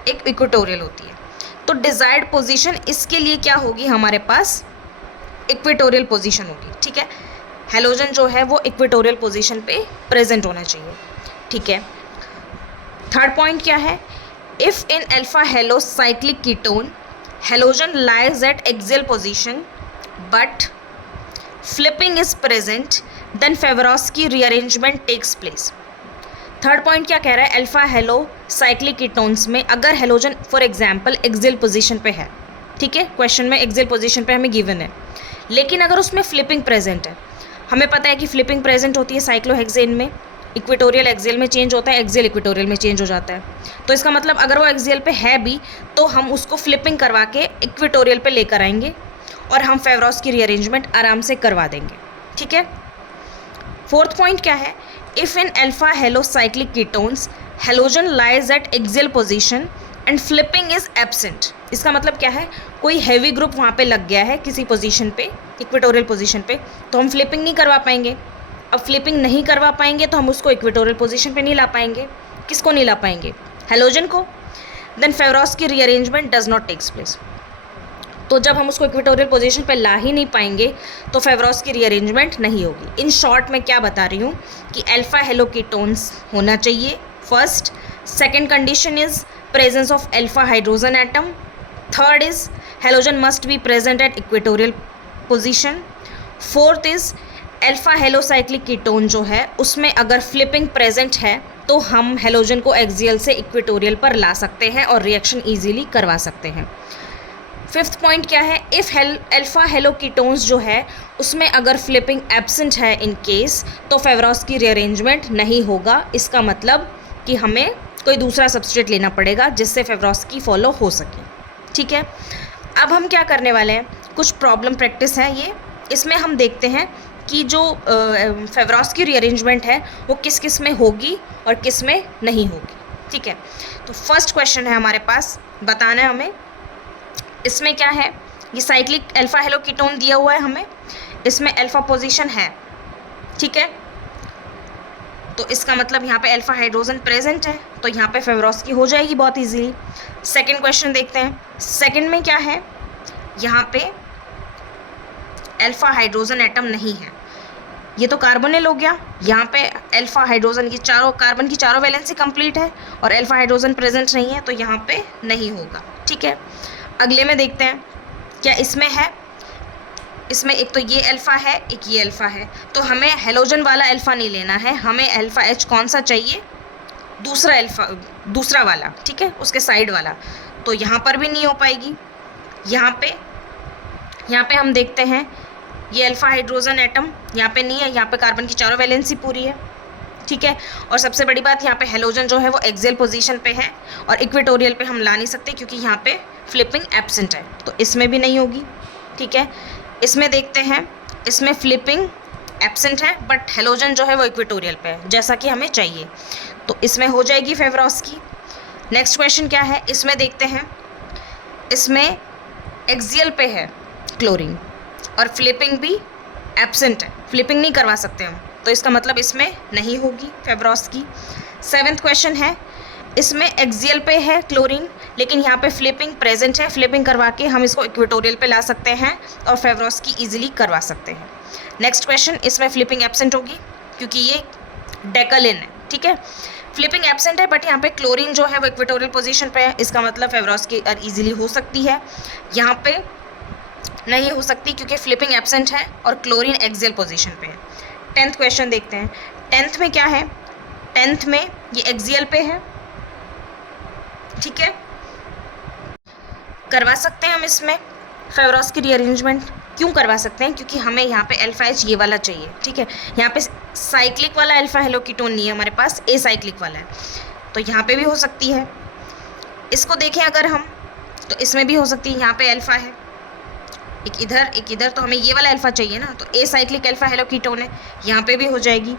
एक इक्वेटोरियल होती है। तो डिजायर्ड पोजीशन इसके लिए क्या होगी? हमारे पास इक्वेटोरियल पोजीशन होगी, ठीक है। हेलोजन जो है वो इक्वेटोरियल पोजीशन पे प्रेजेंट होना चाहिए, ठीक है। थर्ड पॉइंट क्या है? If in alpha halo cyclic ketone halogen lies at axial position but flipping is present then Favorskii rearrangement takes place. Third point क्या कह रहा है? अल्फा हेलो साइक्लिक कीटोन्स में अगर halogen for example axial position पे है, ठीक है, क्वेश्चन में एक्सियल पोजीशन पे हमें गिवन है, लेकिन अगर उसमें फ्लिपिंग प्रेजेंट है, हमें पता है कि फ्लिपिंग प्रेजेंट होती है साइक्लोहेक्सेन में, इक्वेटोरियल एक्सियल में चेंज होता है, एक्सियल इक्वेटोरियल में चेंज हो जाता है। तो इसका मतलब अगर वो एक्सियल पे है भी तो हम उसको फ्लिपिंग करवा के इक्वेटोरियल पे लेकर आएंगे और हम फेवरोस्की रीअरेंजमेंट आराम से करवा देंगे, ठीक है। फोर्थ पॉइंट क्या है? If in alpha halo cyclic ketones halogen lies at axial position and flipping is absent. इसका मतलब क्या है? कोई हैवी ग्रुप वहाँ पे लग गया है किसी पोजीशन पे, इक्वेटोरियल पोजीशन पे, तो हम फ्लिपिंग नहीं करवा पाएंगे। अब फ्लिपिंग नहीं करवा पाएंगे तो हम उसको इक्वेटोरियल पोजीशन पे नहीं ला पाएंगे। किसको नहीं ला पाएंगे? हेलोजन को। Then Favorskii rearrangement does not takes place. तो जब हम उसको इक्वेटोरियल पोजीशन पे ला ही नहीं पाएंगे तो फेवरोस्की रीअरेंजमेंट नहीं होगी। इन शॉर्ट मैं क्या बता रही हूँ कि अल्फा हेलो कीटोन्स होना चाहिए first. Second condition is presence of alpha hydrogen atom. Third is halogen must be present at equatorial position. Fourth is alpha halocyclic ketone जो है उसमें अगर फ्लिपिंग प्रेजेंट है तो हम हेलोजन को एक्सियल से इक्वेटोरियल पर ला सकते हैं और रिएक्शन इजीली करवा सकते हैं। फिफ्थ पॉइंट क्या है? इफ़ अल्फा हेलो कीटोन्स जो है उसमें अगर फ्लिपिंग एब्सेंट है इन केस तो फेवरोस्की रीअरेंजमेंट नहीं होगा। इसका मतलब कि हमें कोई दूसरा सबस्ट्रेट लेना पड़ेगा जिससे फेवरोस्की फॉलो हो सके, ठीक है। अब हम क्या करने वाले हैं? कुछ प्रॉब्लम प्रैक्टिस है ये, इसमें हम देखते हैं कि जो फेवरोस्की रीअरेंजमेंट है वो किस किस में होगी और किस में नहीं होगी, ठीक है। तो फर्स्ट क्वेश्चन है हमारे पास, बताना है हमें इसमें क्या है। ये साइक्लिक अल्फा हेलो कीटोन दिया हुआ है हमें, इसमें अल्फा पोजीशन है, ठीक है। तो इसका मतलब यहाँ पे अल्फा हाइड्रोजन प्रेजेंट है, तो यहाँ पे फेवरोस्की हो जाएगी बहुत इजीली। सेकंड क्वेश्चन देखते हैं। सेकंड में क्या है? यहाँ पे अल्फा हाइड्रोजन एटम नहीं है, ये तो कार्बोनिल हो गया। यहाँ पे अल्फा हाइड्रोजन की कार्बन की चारों वैलेंसी कंप्लीट है और अल्फा हाइड्रोजन प्रेजेंट नहीं है, तो यहाँ पे नहीं होगा, ठीक है। अगले में देखते हैं क्या इसमें है। इसमें एक तो ये अल्फ़ा है, एक ये अल्फ़ा है, तो हमें हेलोजन वाला अल्फ़ा नहीं लेना है, हमें अल्फ़ा H कौन सा चाहिए, दूसरा अल्फ़ा, दूसरा वाला, ठीक है, उसके साइड वाला। तो यहाँ पर भी नहीं हो पाएगी। यहाँ पे हम देखते हैं ये अल्फ़ा हाइड्रोजन एटम यहाँ पे नहीं है, यहाँ पे कार्बन की चारों वैलेंसी पूरी है, ठीक है। और सबसे बड़ी बात, यहाँ पे हेलोजन जो है वो एक्सियल पोजीशन पे है और इक्वेटोरियल पे हम ला नहीं सकते क्योंकि यहाँ पे फ्लिपिंग एब्सेंट है, तो इसमें भी नहीं होगी, ठीक है। इसमें देखते हैं, इसमें फ्लिपिंग एब्सेंट है बट हेलोजन जो है वो इक्वेटोरियल पे है जैसा कि हमें चाहिए, तो इसमें हो जाएगी फेवरोस्की। नेक्स्ट क्वेश्चन क्या है, इसमें देखते हैं, इसमें एक्सियल पे है क्लोरीन और फ्लिपिंग भी एब्सेंट है, फ्लिपिंग नहीं करवा सकते हम, तो इसका मतलब इसमें नहीं होगी फेवरोस्की। 7th क्वेश्चन है, इसमें एक्सियल पे है क्लोरीन लेकिन यहाँ पे फ्लिपिंग प्रेजेंट है, फ्लिपिंग करवा के हम इसको इक्वेटोरियल पे ला सकते हैं और फेवरोस्की ईजिली करवा सकते हैं। नेक्स्ट क्वेश्चन, इसमें फ्लिपिंग एब्सेंट होगी क्योंकि ये डेकालिन है, ठीक है। फ्लिपिंग एब्सेंट है बट यहाँ पे क्लोरीन जो है वो इक्वेटोरियल पोजीशन पे है, इसका मतलब फेवरोस्की ईजिली हो सकती है। यहाँ पे नहीं हो सकती क्योंकि फ्लिपिंग एब्सेंट है और क्लोरीन एक्सियल पोजीशन पे है। 10th क्वेश्चन देखते हैं, 10th में क्या है, 10th में ये एक्सियल पे है, ठीक है। करवा सकते हैं हम इसमें फेवरोस्की रीअरेंजमेंट, क्यों करवा सकते हैं, क्योंकि हमें यहाँ पे अल्फा H ये वाला चाहिए, ठीक है। यहाँ पे साइक्लिक वाला अल्फा हेलो कीटोन नहीं है हमारे पास, ए साइक्लिक वाला है, तो यहाँ पे भी हो सकती है। इसको देखें अगर हम, तो इसमें भी हो सकती है, यहाँ पे अल्फा है, एक इधर, तो हमें ये वाला अल्फा चाहिए ना, तो a cyclic alpha hello ketone है, यहाँ पे भी हो जाएगी।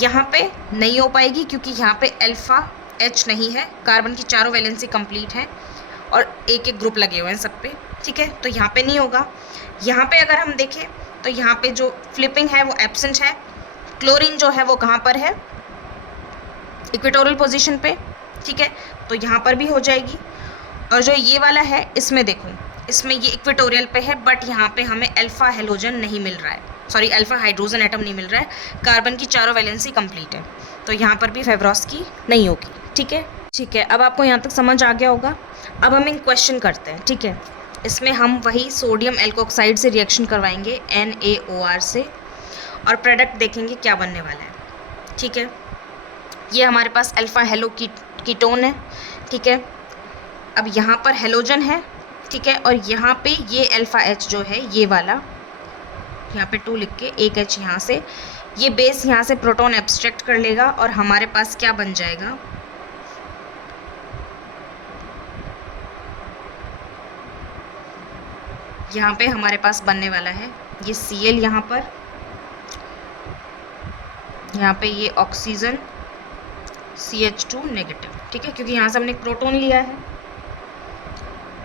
यहाँ पे नहीं हो पाएगी क्योंकि यहाँ पे अल्फा H नहीं है, कार्बन की चारों वैलेंसी कंप्लीट है और एक एक ग्रुप लगे हुए हैं सब पे, ठीक है, तो यहाँ पे नहीं होगा। यहाँ पे अगर हम देखें तो यहाँ पे जो फ्लिपिंग है वो एब्सेंट है, क्लोरीन जो है वो कहाँ पर है, इक्वेटोरियल पोजीशन पे, ठीक है, तो यहाँ पर भी हो जाएगी। और जो ये वाला है, इसमें देखो, इसमें ये इक्वेटोरियल पे है बट यहाँ पे हमें अल्फा हेलोजन नहीं मिल रहा है, सॉरी अल्फा हाइड्रोजन एटम नहीं मिल रहा है, कार्बन की चारों वैलेंसी कंप्लीट है, तो यहाँ पर भी फेवरोस्की नहीं होगी, ठीक है। ठीक है, अब आपको यहाँ तक समझ आ गया होगा। अब हम इन क्वेश्चन करते हैं, ठीक है। इसमें हम वही सोडियम एल्कोक्साइड से रिएक्शन करवाएंगे NaOR से और प्रोडक्ट देखेंगे क्या बनने वाला है, ठीक है। ये हमारे पास अल्फा हेलो कीटोन है, ठीक है। अब यहाँ पर हेलोजन है, ठीक है, और यहाँ पे ये अल्फा H जो है ये वाला, यहाँ पे 2 लिख के एक H यहाँ से, ये बेस यहाँ से प्रोटॉन एब्स्ट्रैक्ट कर लेगा और हमारे पास क्या बन जाएगा, यहाँ पे हमारे पास बनने वाला है ये Cl, यहाँ पे ये ऑक्सीजन CH2 नेगेटिव, ठीक है, क्योंकि यहाँ से हमने प्रोटॉन लिया है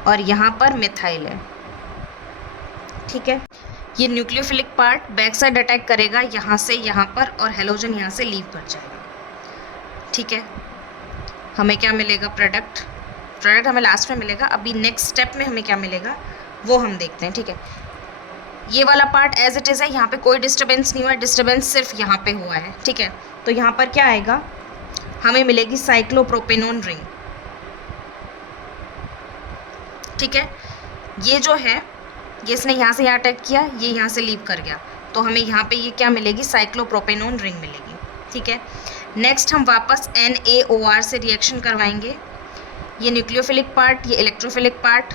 और यहाँ पर मिथाइल है, ठीक है। ये nucleophilic part back side attack करेगा यहाँ से यहाँ पर और हेलोजन यहाँ से लीव कर जाएगा, ठीक है। हमें क्या मिलेगा, प्रोडक्ट हमें लास्ट में मिलेगा। अभी नेक्स्ट स्टेप में हमें क्या मिलेगा वो हम देखते हैं, ठीक है। ये वाला पार्ट एज इट इज़ है, यहाँ पे कोई डिस्टर्बेंस नहीं हुआ है, डिस्टर्बेंस सिर्फ यहाँ पे हुआ है, ठीक है। तो यहाँ पर क्या आएगा, हमें मिलेगी साइक्लोप्रोपेनोन रिंग, ठीक है। ये जो है, ये इसने यहाँ से यहाँ अटैक किया, ये यहाँ से लीव कर गया, तो हमें यहाँ पे ये क्या मिलेगी, साइक्लोप्रोपेनोन रिंग मिलेगी, ठीक है। नेक्स्ट हम वापस NaOR से रिएक्शन करवाएंगे। ये न्यूक्लियोफिलिक पार्ट, ये electrophilic part,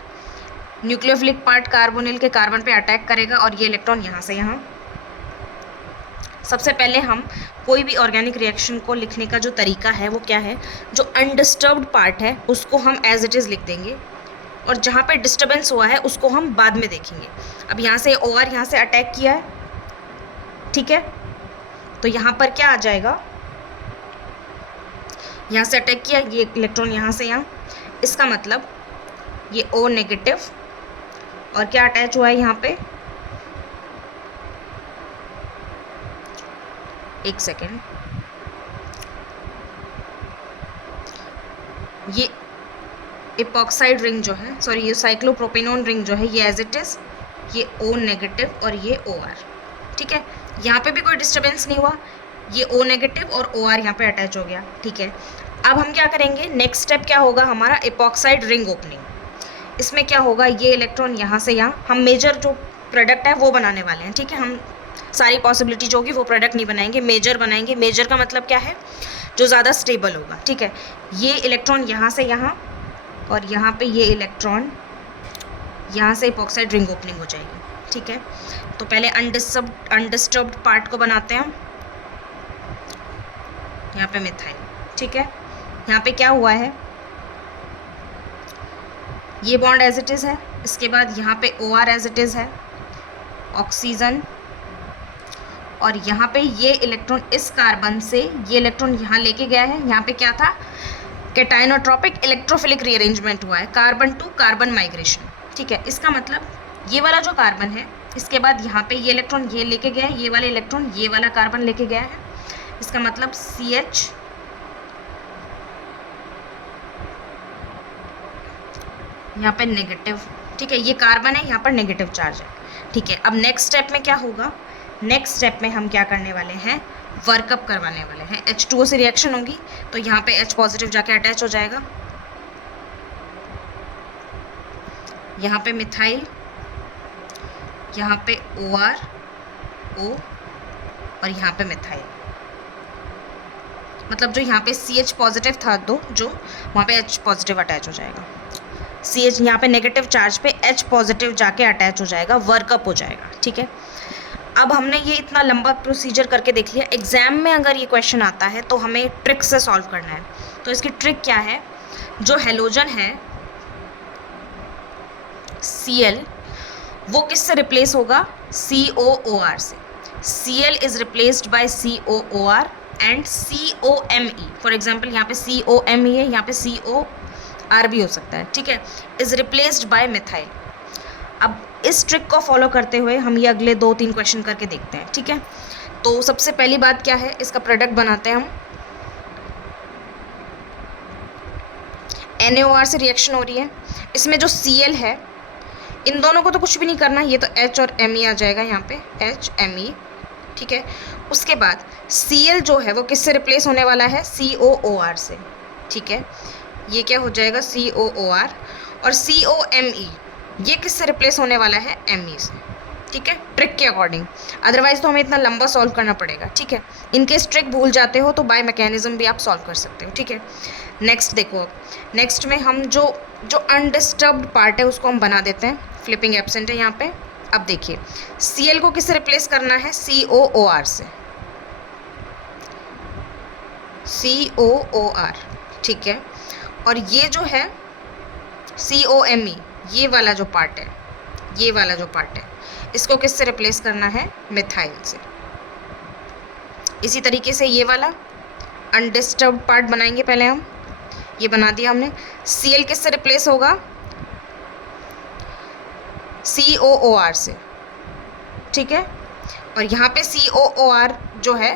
nucleophilic part carbonyl के कार्बन पे अटैक करेगा और ये इलेक्ट्रॉन यहाँ से यहाँ। सबसे पहले हम कोई भी ऑर्गेनिक रिएक्शन को लिखने का जो तरीका है वो क्या है, जो अनडिस्टर्ब्ड पार्ट है उसको हम एज इट इज़ लिख देंगे और जहाँ पे डिस्टर्बेंस हुआ है उसको हम बाद में देखेंगे। अब यहाँ से OR यहाँ से अटैक किया है, ठीक है, तो यहाँ पर क्या आ जाएगा, यहाँ से अटैक किया, ये इलेक्ट्रॉन यहाँ से यहाँ, इसका मतलब ये O नेगेटिव और क्या अटैच हुआ है यहाँ पे, एक सेकेंड, ये इपॉक्साइड रिंग जो है, सॉरी ये साइक्लोप्रोपेनोन रिंग जो है, ये एज इट इज़, ये O नेगेटिव और ये OR, ठीक है। यहाँ पे भी कोई डिस्टर्बेंस नहीं हुआ, ये O नेगेटिव और OR यहाँ पे अटैच हो गया, ठीक है। अब हम क्या करेंगे, नेक्स्ट स्टेप क्या होगा हमारा, इपॉक्साइड रिंग ओपनिंग। इसमें क्या होगा, ये इलेक्ट्रॉन यहाँ से यहाँ, हम मेजर जो प्रोडक्ट है वो बनाने वाले हैं, ठीक है। हम सारी पॉसिबिलिटी जो होगी वो प्रोडक्ट नहीं बनाएंगे, मेजर बनाएंगे। मेजर का मतलब क्या है, जो ज़्यादा स्टेबल होगा, ठीक है। ये इलेक्ट्रॉन यहाँ से यहाँ और यहाँ पे ये इलेक्ट्रॉन यहाँ से इपॉक्साइड रिंग ओपनिंग हो जाएगी, ठीक है। तो पहले अनडिस्टर्ब्ड पार्ट को बनाते हैं हम, यहाँ पे मिथाइल, ठीक है। यहाँ पे क्या हुआ है, ये बॉन्ड एज इट इज़ है, इसके बाद यहाँ पे OR एज इट इज़ है, ऑक्सीजन, और यहाँ पे ये इलेक्ट्रॉन इस कार्बन से ये इलेक्ट्रॉन यहाँ लेके गया है। यहाँ पे क्या था, कैटायनोट्रोपिक इलेक्ट्रोफिलिक रीअरेंजमेंट हुआ है, कार्बन टू कार्बन माइग्रेशन, ठीक है। इसका मतलब ये वाला जो कार्बन है, इसके बाद यहाँ पे ये इलेक्ट्रॉन ये लेके गया है, ये वाला इलेक्ट्रॉन ये वाला कार्बन लेके गया है। इसका मतलब CH यहाँ पे नेगेटिव, ठीक है। ये कार्बन है, यहाँ पर नेगेटिव चार्ज है, ठीक है। अब नेक्स्ट स्टेप में क्या होगा, नेक्स्ट स्टेप में हम क्या करने वाले हैं, वर्कअप करवाने वाले हैं। H2O से रिएक्शन होगी तो यहाँ पे H पॉजिटिव जाके अटैच हो जाएगा, यहाँ पे मिथाइल, यहाँ पे OR O और यहाँ पे मिथाइल। मतलब जो यहाँ पे CH पॉजिटिव था दो, जो वहाँ पे H पॉजिटिव अटैच हो जाएगा। CH यहाँ पे नेगेटिव चार्ज पे H पॉजिटिव जाके अटैच हो जाएगा, वर्कअप हो जाएगा, ठीक है। अब हमने ये इतना लंबा प्रोसीजर करके देख लिया। एग्जाम में अगर ये क्वेश्चन आता है तो हमें ट्रिक से सॉल्व करना है। तो इसकी ट्रिक क्या है, जो हेलोजन है Cl, वो किससे रिप्लेस होगा, COOR से। Cl is replaced by COOR and COMe। For example यहाँ पे COMe है, यहाँ पे COR भी हो सकता है, ठीक है। Is replaced by methyl. अब इस ट्रिक को फॉलो करते हुए हम ये अगले 2-3 क्वेश्चन करके देखते हैं, ठीक है। तो सबसे पहली बात क्या है, इसका प्रोडक्ट बनाते हैं हम। NaOR से रिएक्शन हो रही है, इसमें जो Cl है, इन दोनों को तो कुछ भी नहीं करना, ये तो H और Me आ जाएगा यहाँ पे, HMe, ठीक है। उसके बाद Cl जो है वो किससे रिप्लेस होने वाला है, COOR से, ठीक है। ये क्या हो जाएगा, COOR, और COMe ये किससे रिप्लेस होने वाला है, Me से, ठीक है, ट्रिक के अकॉर्डिंग। अदरवाइज तो हमें इतना लंबा सॉल्व करना पड़ेगा, ठीक है। इनकेस ट्रिक भूल जाते हो तो बाय मैकेनिज्म भी आप सॉल्व कर सकते हो, ठीक है। नेक्स्ट देखो, अब नेक्स्ट में हम जो अनडिस्टर्ब्ड पार्ट है उसको हम बना देते हैं। फ्लिपिंग एब्सेंट है यहाँ पे। अब देखिए, Cl को किससे रिप्लेस करना है, COOR से, COOR, ठीक है। और ये जो है COMe, ये वाला जो पार्ट है, ये वाला जो पार्ट है, इसको किससे रिप्लेस करना है, मिथाइल से। इसी तरीके से ये वाला अनडिस्टर्ब्ड पार्ट बनाएंगे पहले हम, ये बना दिया हमने। Cl किससे रिप्लेस होगा, COOR से, ठीक है। और यहाँ पे COOR जो है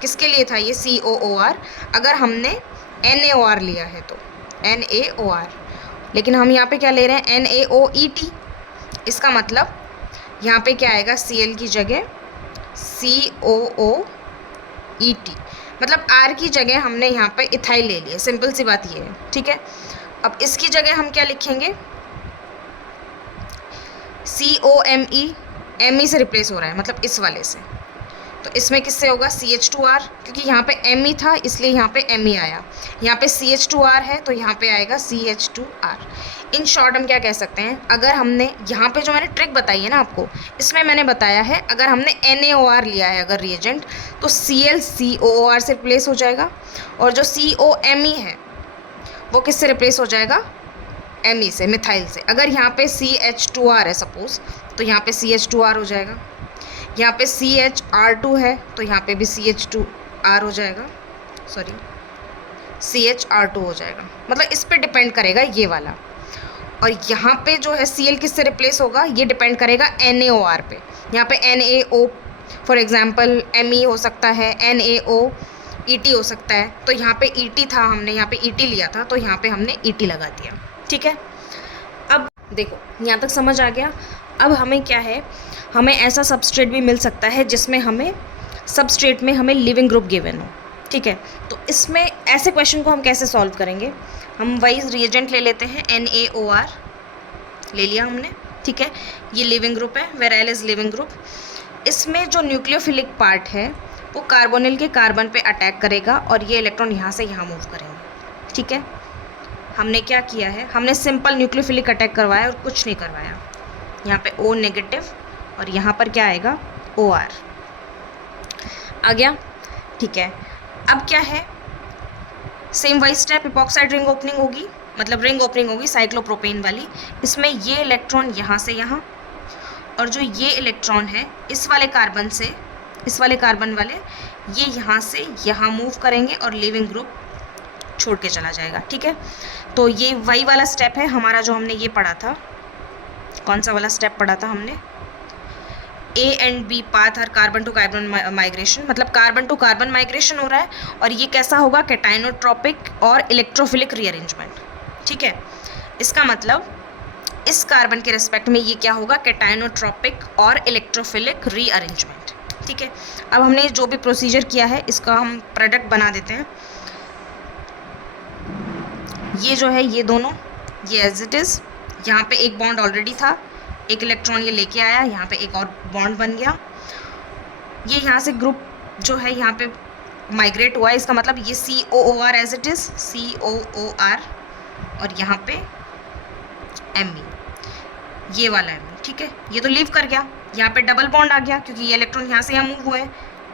किसके लिए था, ये COOR अगर हमने NaOR लिया है तो NaOR, लेकिन हम यहाँ पे क्या ले रहे हैं, NaOET। इसका मतलब यहाँ पे क्या आएगा, Cl की जगह COOET, मतलब R की जगह हमने यहाँ पे इथाइल ले लिया। सिंपल सी बात ये है, ठीक है। अब इसकी जगह हम क्या लिखेंगे, COMe, Me से रिप्लेस हो रहा है, मतलब इस वाले से, तो इसमें किससे होगा, CH2R, क्योंकि यहाँ पे Me था इसलिए यहाँ पे Me आया। यहाँ पे CH2R है तो यहाँ पे आएगा CH2R। इन शॉर्ट हम क्या कह सकते हैं, अगर हमने यहाँ पे जो मैंने ट्रिक बताई है ना आपको, इसमें मैंने बताया है अगर हमने NaOR लिया है अगर रिएजेंट, तो Cl COOR से रिप्लेस हो जाएगा, और जो COMe है वो किससे रिप्लेस हो जाएगा, Me से, मिथाइल से। अगर यहाँ पे CH2R है सपोज, तो यहाँ पे CH2R हो जाएगा। यहाँ पे CHR2 है तो यहाँ पे भी CH2R हो जाएगा, सॉरी CHR2 हो जाएगा। मतलब इस पे डिपेंड करेगा ये वाला। और यहाँ पे जो है Cl किससे रिप्लेस होगा, ये डिपेंड करेगा NaOR पे। यहाँ पे NaO फॉर एग्जांपल Me हो सकता है, NaOET हो सकता है, तो यहाँ पे ET था, हमने यहाँ पे ET लिया था तो यहाँ पे हमने ET लगा दिया, ठीक है। अब देखो यहाँ तक समझ आ गया। अब हमें क्या है, हमें ऐसा सबस्ट्रेट भी मिल सकता है जिसमें हमें सबस्ट्रेट में हमें लिविंग ग्रुप गिवन हो, ठीक है। तो इसमें ऐसे क्वेश्चन को हम कैसे सॉल्व करेंगे, हम वही रिएजेंट ले लेते हैं, NaOR ले लिया हमने, ठीक है, ये लिविंग ग्रुप है, वेराइल इज लिविंग ग्रुप। इसमें जो न्यूक्लियोफिलिक पार्ट है वो कार्बोनिल के कार्बन पे अटैक करेगा और ये इलेक्ट्रॉन यहाँ से यहाँ मूव करेंगे। ठीक है, हमने क्या किया है, हमने सिंपल न्यूक्लियोफिलिक अटैक करवाया और कुछ नहीं करवाया। यहाँ पे O नेगेटिव और यहाँ पर क्या आएगा OR आ गया। ठीक है, अब क्या है, सेम वही स्टेप, इपॉक्साइड रिंग ओपनिंग होगी, मतलब रिंग ओपनिंग होगी साइक्लोप्रोपेन वाली। इसमें ये इलेक्ट्रॉन यहाँ से यहाँ और जो ये इलेक्ट्रॉन है इस वाले कार्बन से, इस वाले कार्बन वाले ये यहाँ से यहाँ मूव करेंगे और लिविंग ग्रुप छोड़ के चला जाएगा। ठीक है, तो ये वही वाला स्टेप है हमारा जो हमने ये पढ़ा था। कौन सा वाला स्टेप पढ़ा था हमने, A एंड B पाथ और कार्बन टू कार्बन माइग्रेशन, मतलब कार्बन टू कार्बन माइग्रेशन हो रहा है और ये कैसा होगा, कैटाइनोट्रोपिक और इलेक्ट्रोफिलिक रीअरेंजमेंट। ठीक है, इसका मतलब इस कार्बन के रिस्पेक्ट में ये क्या होगा, कैटाइनोट्रोपिक और इलेक्ट्रोफिलिक रीअरेंजमेंट। ठीक है, अब हमने जो भी प्रोसीजर किया है इसका हम प्रोडक्ट बना देते हैं। ये जो है ये दोनों, ये एज इट इज़, यहाँ पे एक बॉन्ड ऑलरेडी था, एक इलेक्ट्रॉन ये लेके आया, यहाँ पे एक और बॉन्ड बन गया। ये यहाँ से ग्रुप जो है यहाँ पे माइग्रेट हुआ है, इसका मतलब ये COOR as it is, COOR और यहाँ पे Me, ये वाला Me। ठीक है, ये तो लीव कर गया, यहाँ पे डबल बॉन्ड आ गया क्योंकि ये इलेक्ट्रॉन यहाँ से यहाँ मूव हुए,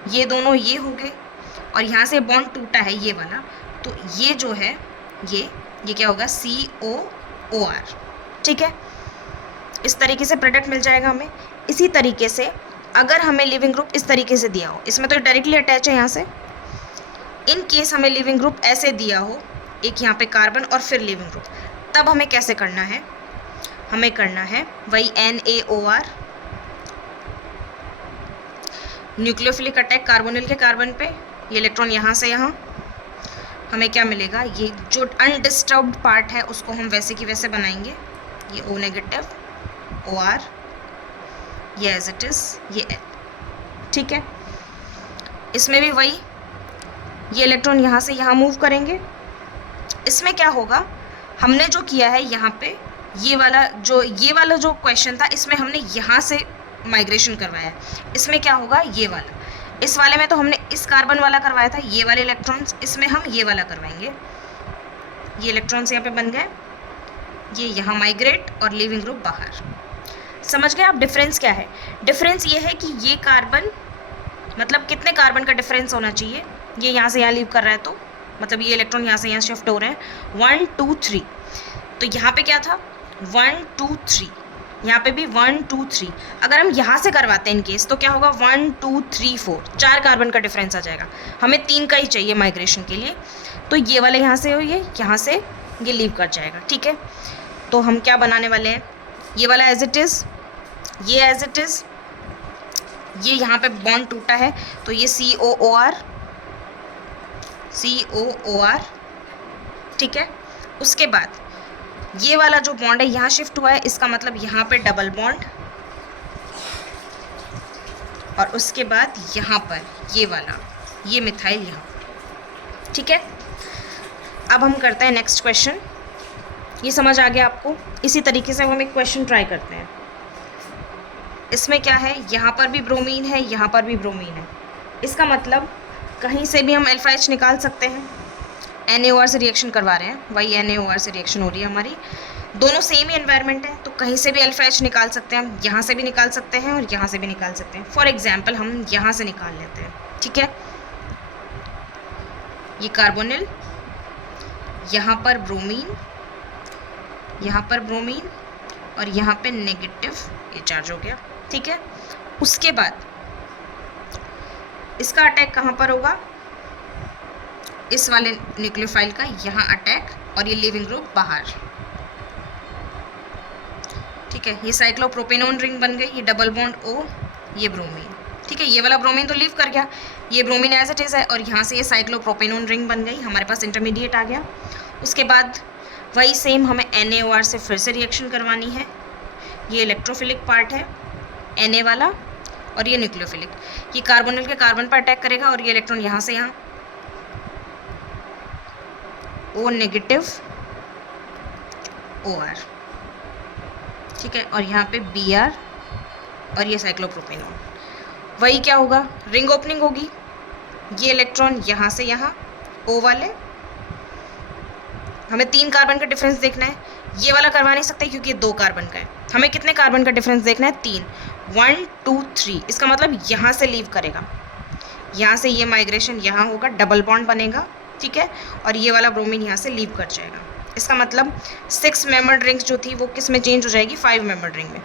ये दोनों ये हो गए और यहाँ से बॉन्ड टूटा है ये वाला, तो ये जो है ये क्या होगा, COOR। ठीक है, इस तरीके से प्रोडक्ट मिल जाएगा हमें। इसी तरीके से अगर हमें लिविंग ग्रुप इस तरीके से दिया हो, इसमें तो डायरेक्टली अटैच है यहाँ से, इन केस हमें लिविंग ग्रुप ऐसे दिया हो, एक यहाँ पे कार्बन और फिर लिविंग ग्रुप, तब हमें कैसे करना है, हमें करना है वही NaOR, न्यूक्लियोफिलिक अटैक कार्बोनिल के कार्बन पे, ये इलेक्ट्रॉन यहाँ से यहाँ, हमें क्या मिलेगा, ये जो अनडिस्टर्ब्ड पार्ट है उसको हम वैसे की वैसे बनाएंगे, ये O नेगेटिव OR, ये एज इट इज़, ये L। ठीक है, इसमें भी वही, ये इलेक्ट्रॉन यहाँ से यहाँ मूव करेंगे। इसमें क्या होगा, हमने जो किया है यहाँ पे ये वाला जो क्वेश्चन था, इसमें हमने यहाँ से माइग्रेशन करवाया है। इसमें क्या होगा, ये वाला, इस वाले में तो हमने इस कार्बन वाला करवाया था, ये वाले इलेक्ट्रॉन्स, इसमें हम ये वाला करवाएंगे। ये इलेक्ट्रॉन्स यहाँ पे बन गए, ये यहाँ माइग्रेट और लिविंग ग्रुप बाहर। समझ गए आप डिफरेंस क्या है? डिफरेंस ये है कि ये कार्बन, मतलब कितने कार्बन का डिफरेंस होना चाहिए, ये यहाँ से यहाँ लीव कर रहा है तो मतलब ये इलेक्ट्रॉन यहाँ से यहाँ शिफ्ट हो रहे हैं 1 2 3, तो यहाँ पे क्या था 1 2 3, यहाँ पे भी 1 2 3। अगर हम यहाँ से करवाते हैं इन केस तो क्या होगा 1 2 3 4, 4 कार्बन का डिफरेंस आ जाएगा। हमें 3 का ही चाहिए माइग्रेशन के लिए, तो ये वाले यहाँ से हो, ये यहाँ से ये लीव कर जाएगा। ठीक है, तो हम क्या बनाने वाले हैं, ये वाला एज इट इज़, ये एज इट इज़, ये यहाँ पे बॉन्ड टूटा है तो ये COOR, ठीक है। उसके बाद ये वाला जो बॉन्ड है यहाँ शिफ्ट हुआ है, इसका मतलब यहाँ पे डबल बॉन्ड, और उसके बाद यहाँ पर ये वाला, ये मिथाइल यहाँ। ठीक है, अब हम करते हैं नेक्स्ट क्वेश्चन। ये समझ आ गया आपको? इसी तरीके से हम एक क्वेश्चन ट्राई करते हैं। इसमें क्या है, यहाँ पर भी ब्रोमीन है, यहाँ पर भी ब्रोमीन है, इसका मतलब कहीं से भी हम अल्फा H निकाल सकते हैं। NaOR से रिएक्शन करवा रहे हैं, वही NaOR से रिएक्शन हो रही है हमारी, दोनों सेम ही एनवायरनमेंट है, तो कहीं से भी अल्फा H निकाल सकते हैं हम, यहाँ से भी निकाल सकते हैं और यहाँ से भी निकाल सकते हैं। फॉर एग्जाम्पल हम यहाँ से निकाल लेते हैं। ठीक है, ये कार्बोनिल, यहाँ पर ब्रोमीन, यहाँ पर ब्रोमीन और यहाँ पे नेगेटिव ये चार्ज हो गया। ठीक है, उसके बाद इसका अटैक कहाँ पर होगा, इस वाले न्यूक्लियोफाइल का यहाँ अटैक, और ये लिविंग ग्रुप बाहर। ठीक है, ये साइक्लोप्रोपेनोन रिंग बन गई, ये डबल बॉन्ड O, ये ब्रोमीन। ठीक है, ये वाला ब्रोमीन तो लीव कर गया, ये ब्रोमीन एज इट इज़ है, और यहाँ से ये साइक्लोप्रोपेनोन रिंग बन गई, हमारे पास इंटरमीडिएट आ गया। उसके बाद वही सेम हमें NaOR से फिर से रिएक्शन करवानी है। ये इलेक्ट्रोफिलिक पार्ट है Na वाला, और ये न्यूक्लियोफिलिक, ये कार्बोनिल के कार्बन पर अटैक करेगा और ये इलेक्ट्रॉन यहाँ से यहाँ O नेगेटिव OR। ठीक है, और यहाँ पे Br और ये साइक्लोप्रोपेनॉन। वही क्या होगा, रिंग ओपनिंग होगी, ये इलेक्ट्रॉन यहाँ से यहाँ O वाले, हमें 3 कार्बन का डिफरेंस देखना है, ये वाला करवा नहीं सकते क्योंकि ये 2 कार्बन का है, हमें कितने कार्बन का डिफरेंस देखना है, 3, 1 2 3। इसका मतलब यहाँ से लीव करेगा, यहाँ से ये माइग्रेशन यहाँ होगा, डबल बॉन्ड बनेगा, ठीक है, और ये वाला ब्रोमीन यहाँ से लीव कर जाएगा। इसका मतलब 6 मेंबर्ड रिंग्स जो थी वो किस में चेंज हो जाएगी, 5 मेंबर्ड रिंग में।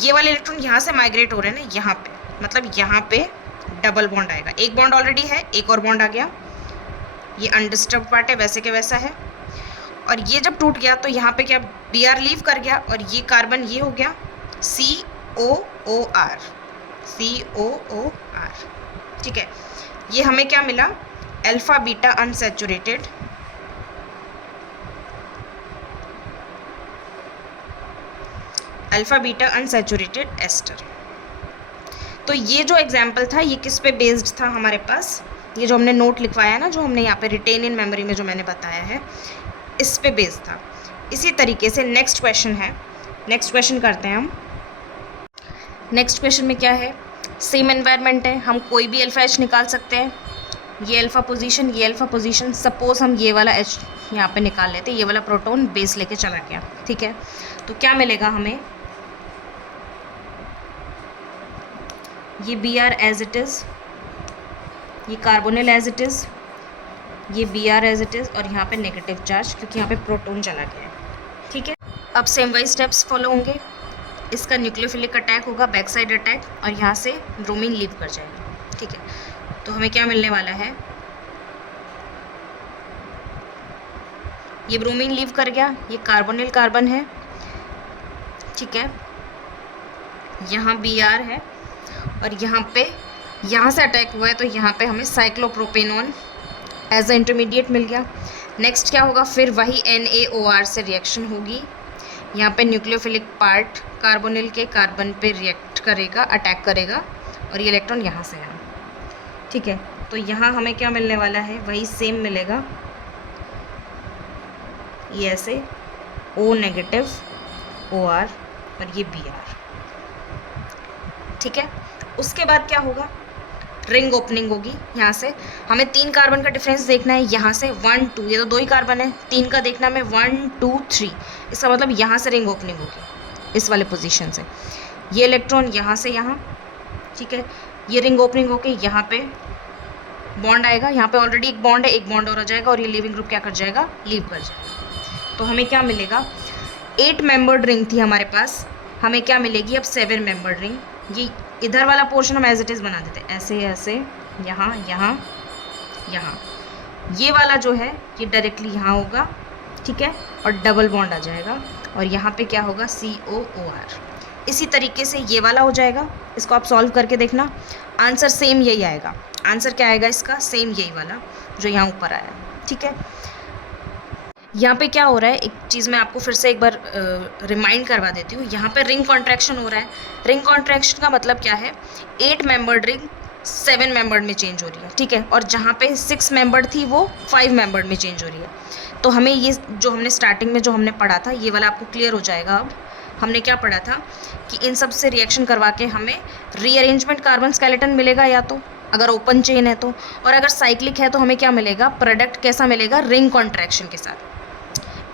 ये वाले इलेक्ट्रॉन यहाँ से माइग्रेट हो रहे हैं ना यहाँ पे, मतलब यहाँ पे डबल बॉन्ड आएगा, एक बॉन्ड ऑलरेडी है, एक और बॉन्ड आ गया, ये अनडिस्टर्ब पार्ट है वैसे के वैसा है, और ये जब टूट गया तो यहाँ पे क्या Br लीव कर गया, और ये कार्बन ये हो गया COOR, COOR, ठीक है। ये हमें क्या मिला, alpha beta unsaturated, alpha beta unsaturated ester. तो ये जो एग्जाम्पल था ये किस पे बेस्ड था हमारे पास, ये जो हमने नोट लिखवाया ना, जो हमने यहाँ पे रिटेन इन मेमोरी में जो मैंने बताया है, इस पे बेस्ड था। इसी तरीके से नेक्स्ट क्वेश्चन है, नेक्स्ट क्वेश्चन करते हैं हम। नेक्स्ट क्वेश्चन में क्या है, सेम एनवायरनमेंट है, हम कोई भी अल्फा H निकाल सकते हैं, ये अल्फा पोजीशन, ये अल्फा पोजीशन। सपोज हम ये वाला H यहाँ पे निकाल लेते हैं, ये वाला प्रोटॉन बेस लेके चला गया, ठीक है, तो क्या मिलेगा हमें, ये Br एज इट इज़, ये कार्बोनिल एज इट इज़, ये Br एज इट इज़, और यहाँ पे नेगेटिव चार्ज क्योंकि यहाँ पे प्रोटॉन चला गया है, ठीक है। अब सेम वाइज स्टेप्स फॉलो होंगे, इसका न्यूक्लियोफिलिक अटैक होगा, बैक साइड अटैक, और यहाँ से ब्रोमीन लीव कर जाएगा, ठीक है। तो हमें क्या मिलने वाला है, ये ब्रोमीन लीव कर गया, ये कार्बोनिल कार्बन है, ठीक है, यहाँ Br है, और यहाँ पे यहाँ से अटैक हुआ है तो यहाँ पे हमें साइक्लोप्रोपेनॉन एज अ इंटरमीडिएट मिल गया। नेक्स्ट क्या होगा, फिर वही NaOR से रिएक्शन होगी, यहाँ पे न्यूक्लियोफिलिक पार्ट कार्बोनिल के कार्बन पे रिएक्ट करेगा, अटैक करेगा, और ये इलेक्ट्रॉन यहाँ से है, ठीक है। तो यहाँ हमें क्या मिलने वाला है, वही सेम मिलेगा, ये ऐसे O नेगेटिव OR और ये Br, ठीक है। उसके बाद क्या होगा, रिंग ओपनिंग होगी, यहाँ से हमें 3 कार्बन का डिफरेंस देखना है, यहाँ से 1 2, ये तो 2 ही कार्बन है, 3 का देखना हमें 1 2 3, इसका मतलब यहाँ से रिंग ओपनिंग होगी, इस वाले पोजीशन से, ये इलेक्ट्रॉन यहाँ से यहाँ, ठीक है, ये रिंग ओपनिंग होके यहाँ पे बॉन्ड आएगा, यहाँ पे ऑलरेडी एक बॉन्ड है, एक बॉन्ड और आ जाएगा, और ये लिविंग ग्रुप क्या कर जाएगा, लीव कर जाएगा। तो हमें क्या मिलेगा, 8 मेंबर्ड रिंग थी हमारे पास, हमें क्या मिलेगी अब 7 मेंबर्ड रिंग। ये इधर वाला पोर्शन हम एज इट इज़ बना देते हैं, ऐसे ऐसे, यहाँ यहाँ यहाँ, ये वाला जो है ये डायरेक्टली यहाँ होगा, ठीक है, और डबल बॉन्ड आ जाएगा, और यहाँ पे क्या होगा, COOR। इसी तरीके से ये वाला हो जाएगा, इसको आप सॉल्व करके देखना, आंसर सेम यही आएगा। आंसर क्या आएगा इसका, सेम यही वाला जो यहाँ ऊपर आया, ठीक है। यहाँ पे क्या हो रहा है, एक चीज़ मैं आपको फिर से एक बार रिमाइंड करवा देती हूँ, यहाँ पे रिंग कॉन्ट्रैक्शन हो रहा है। रिंग कॉन्ट्रैक्शन का मतलब क्या है, 8 मेंबर्ड रिंग 7 मेंबर्ड में चेंज हो रही है, ठीक है, और जहाँ पे 6 मेंबर्ड थी वो 5 मेंबर्ड में चेंज हो रही है। तो हमें ये जो हमने स्टार्टिंग में जो हमने पढ़ा था, ये वाला आपको क्लियर हो जाएगा। अब हमने क्या पढ़ा था कि इन सब से रिएक्शन करवा के हमें रीअरेंजमेंट कार्बन स्केलेटन मिलेगा, या तो अगर ओपन चेन है तो, और अगर साइक्लिक है तो हमें क्या मिलेगा, प्रोडक्ट कैसा मिलेगा, रिंग कॉन्ट्रैक्शन के साथ।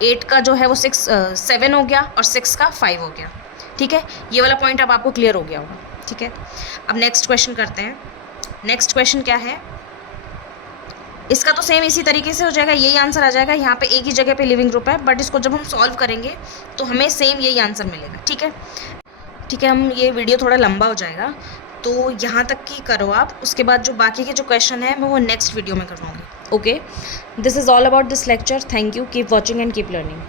8 का जो है वो 7 हो गया, और 6 का 5 हो गया, ठीक है। ये वाला पॉइंट अब आपको क्लियर हो गया होगा, ठीक है। अब नेक्स्ट क्वेश्चन करते हैं। नेक्स्ट क्वेश्चन क्या है, इसका तो सेम इसी तरीके से हो जाएगा, यही आंसर आ जाएगा। यहाँ पे एक ही जगह पे लिविंग ग्रुप है, बट इसको जब हम सॉल्व करेंगे तो हमें सेम यही आंसर मिलेगा, ठीक है। ठीक है, हम ये वीडियो थोड़ा लंबा हो जाएगा, तो यहाँ तक की करो आप, उसके बाद जो बाकी के जो क्वेश्चन है मैं वो नेक्स्ट वीडियो में करवाऊँगी। Okay, this is all about this lecture. Thank you, keep watching and keep learning.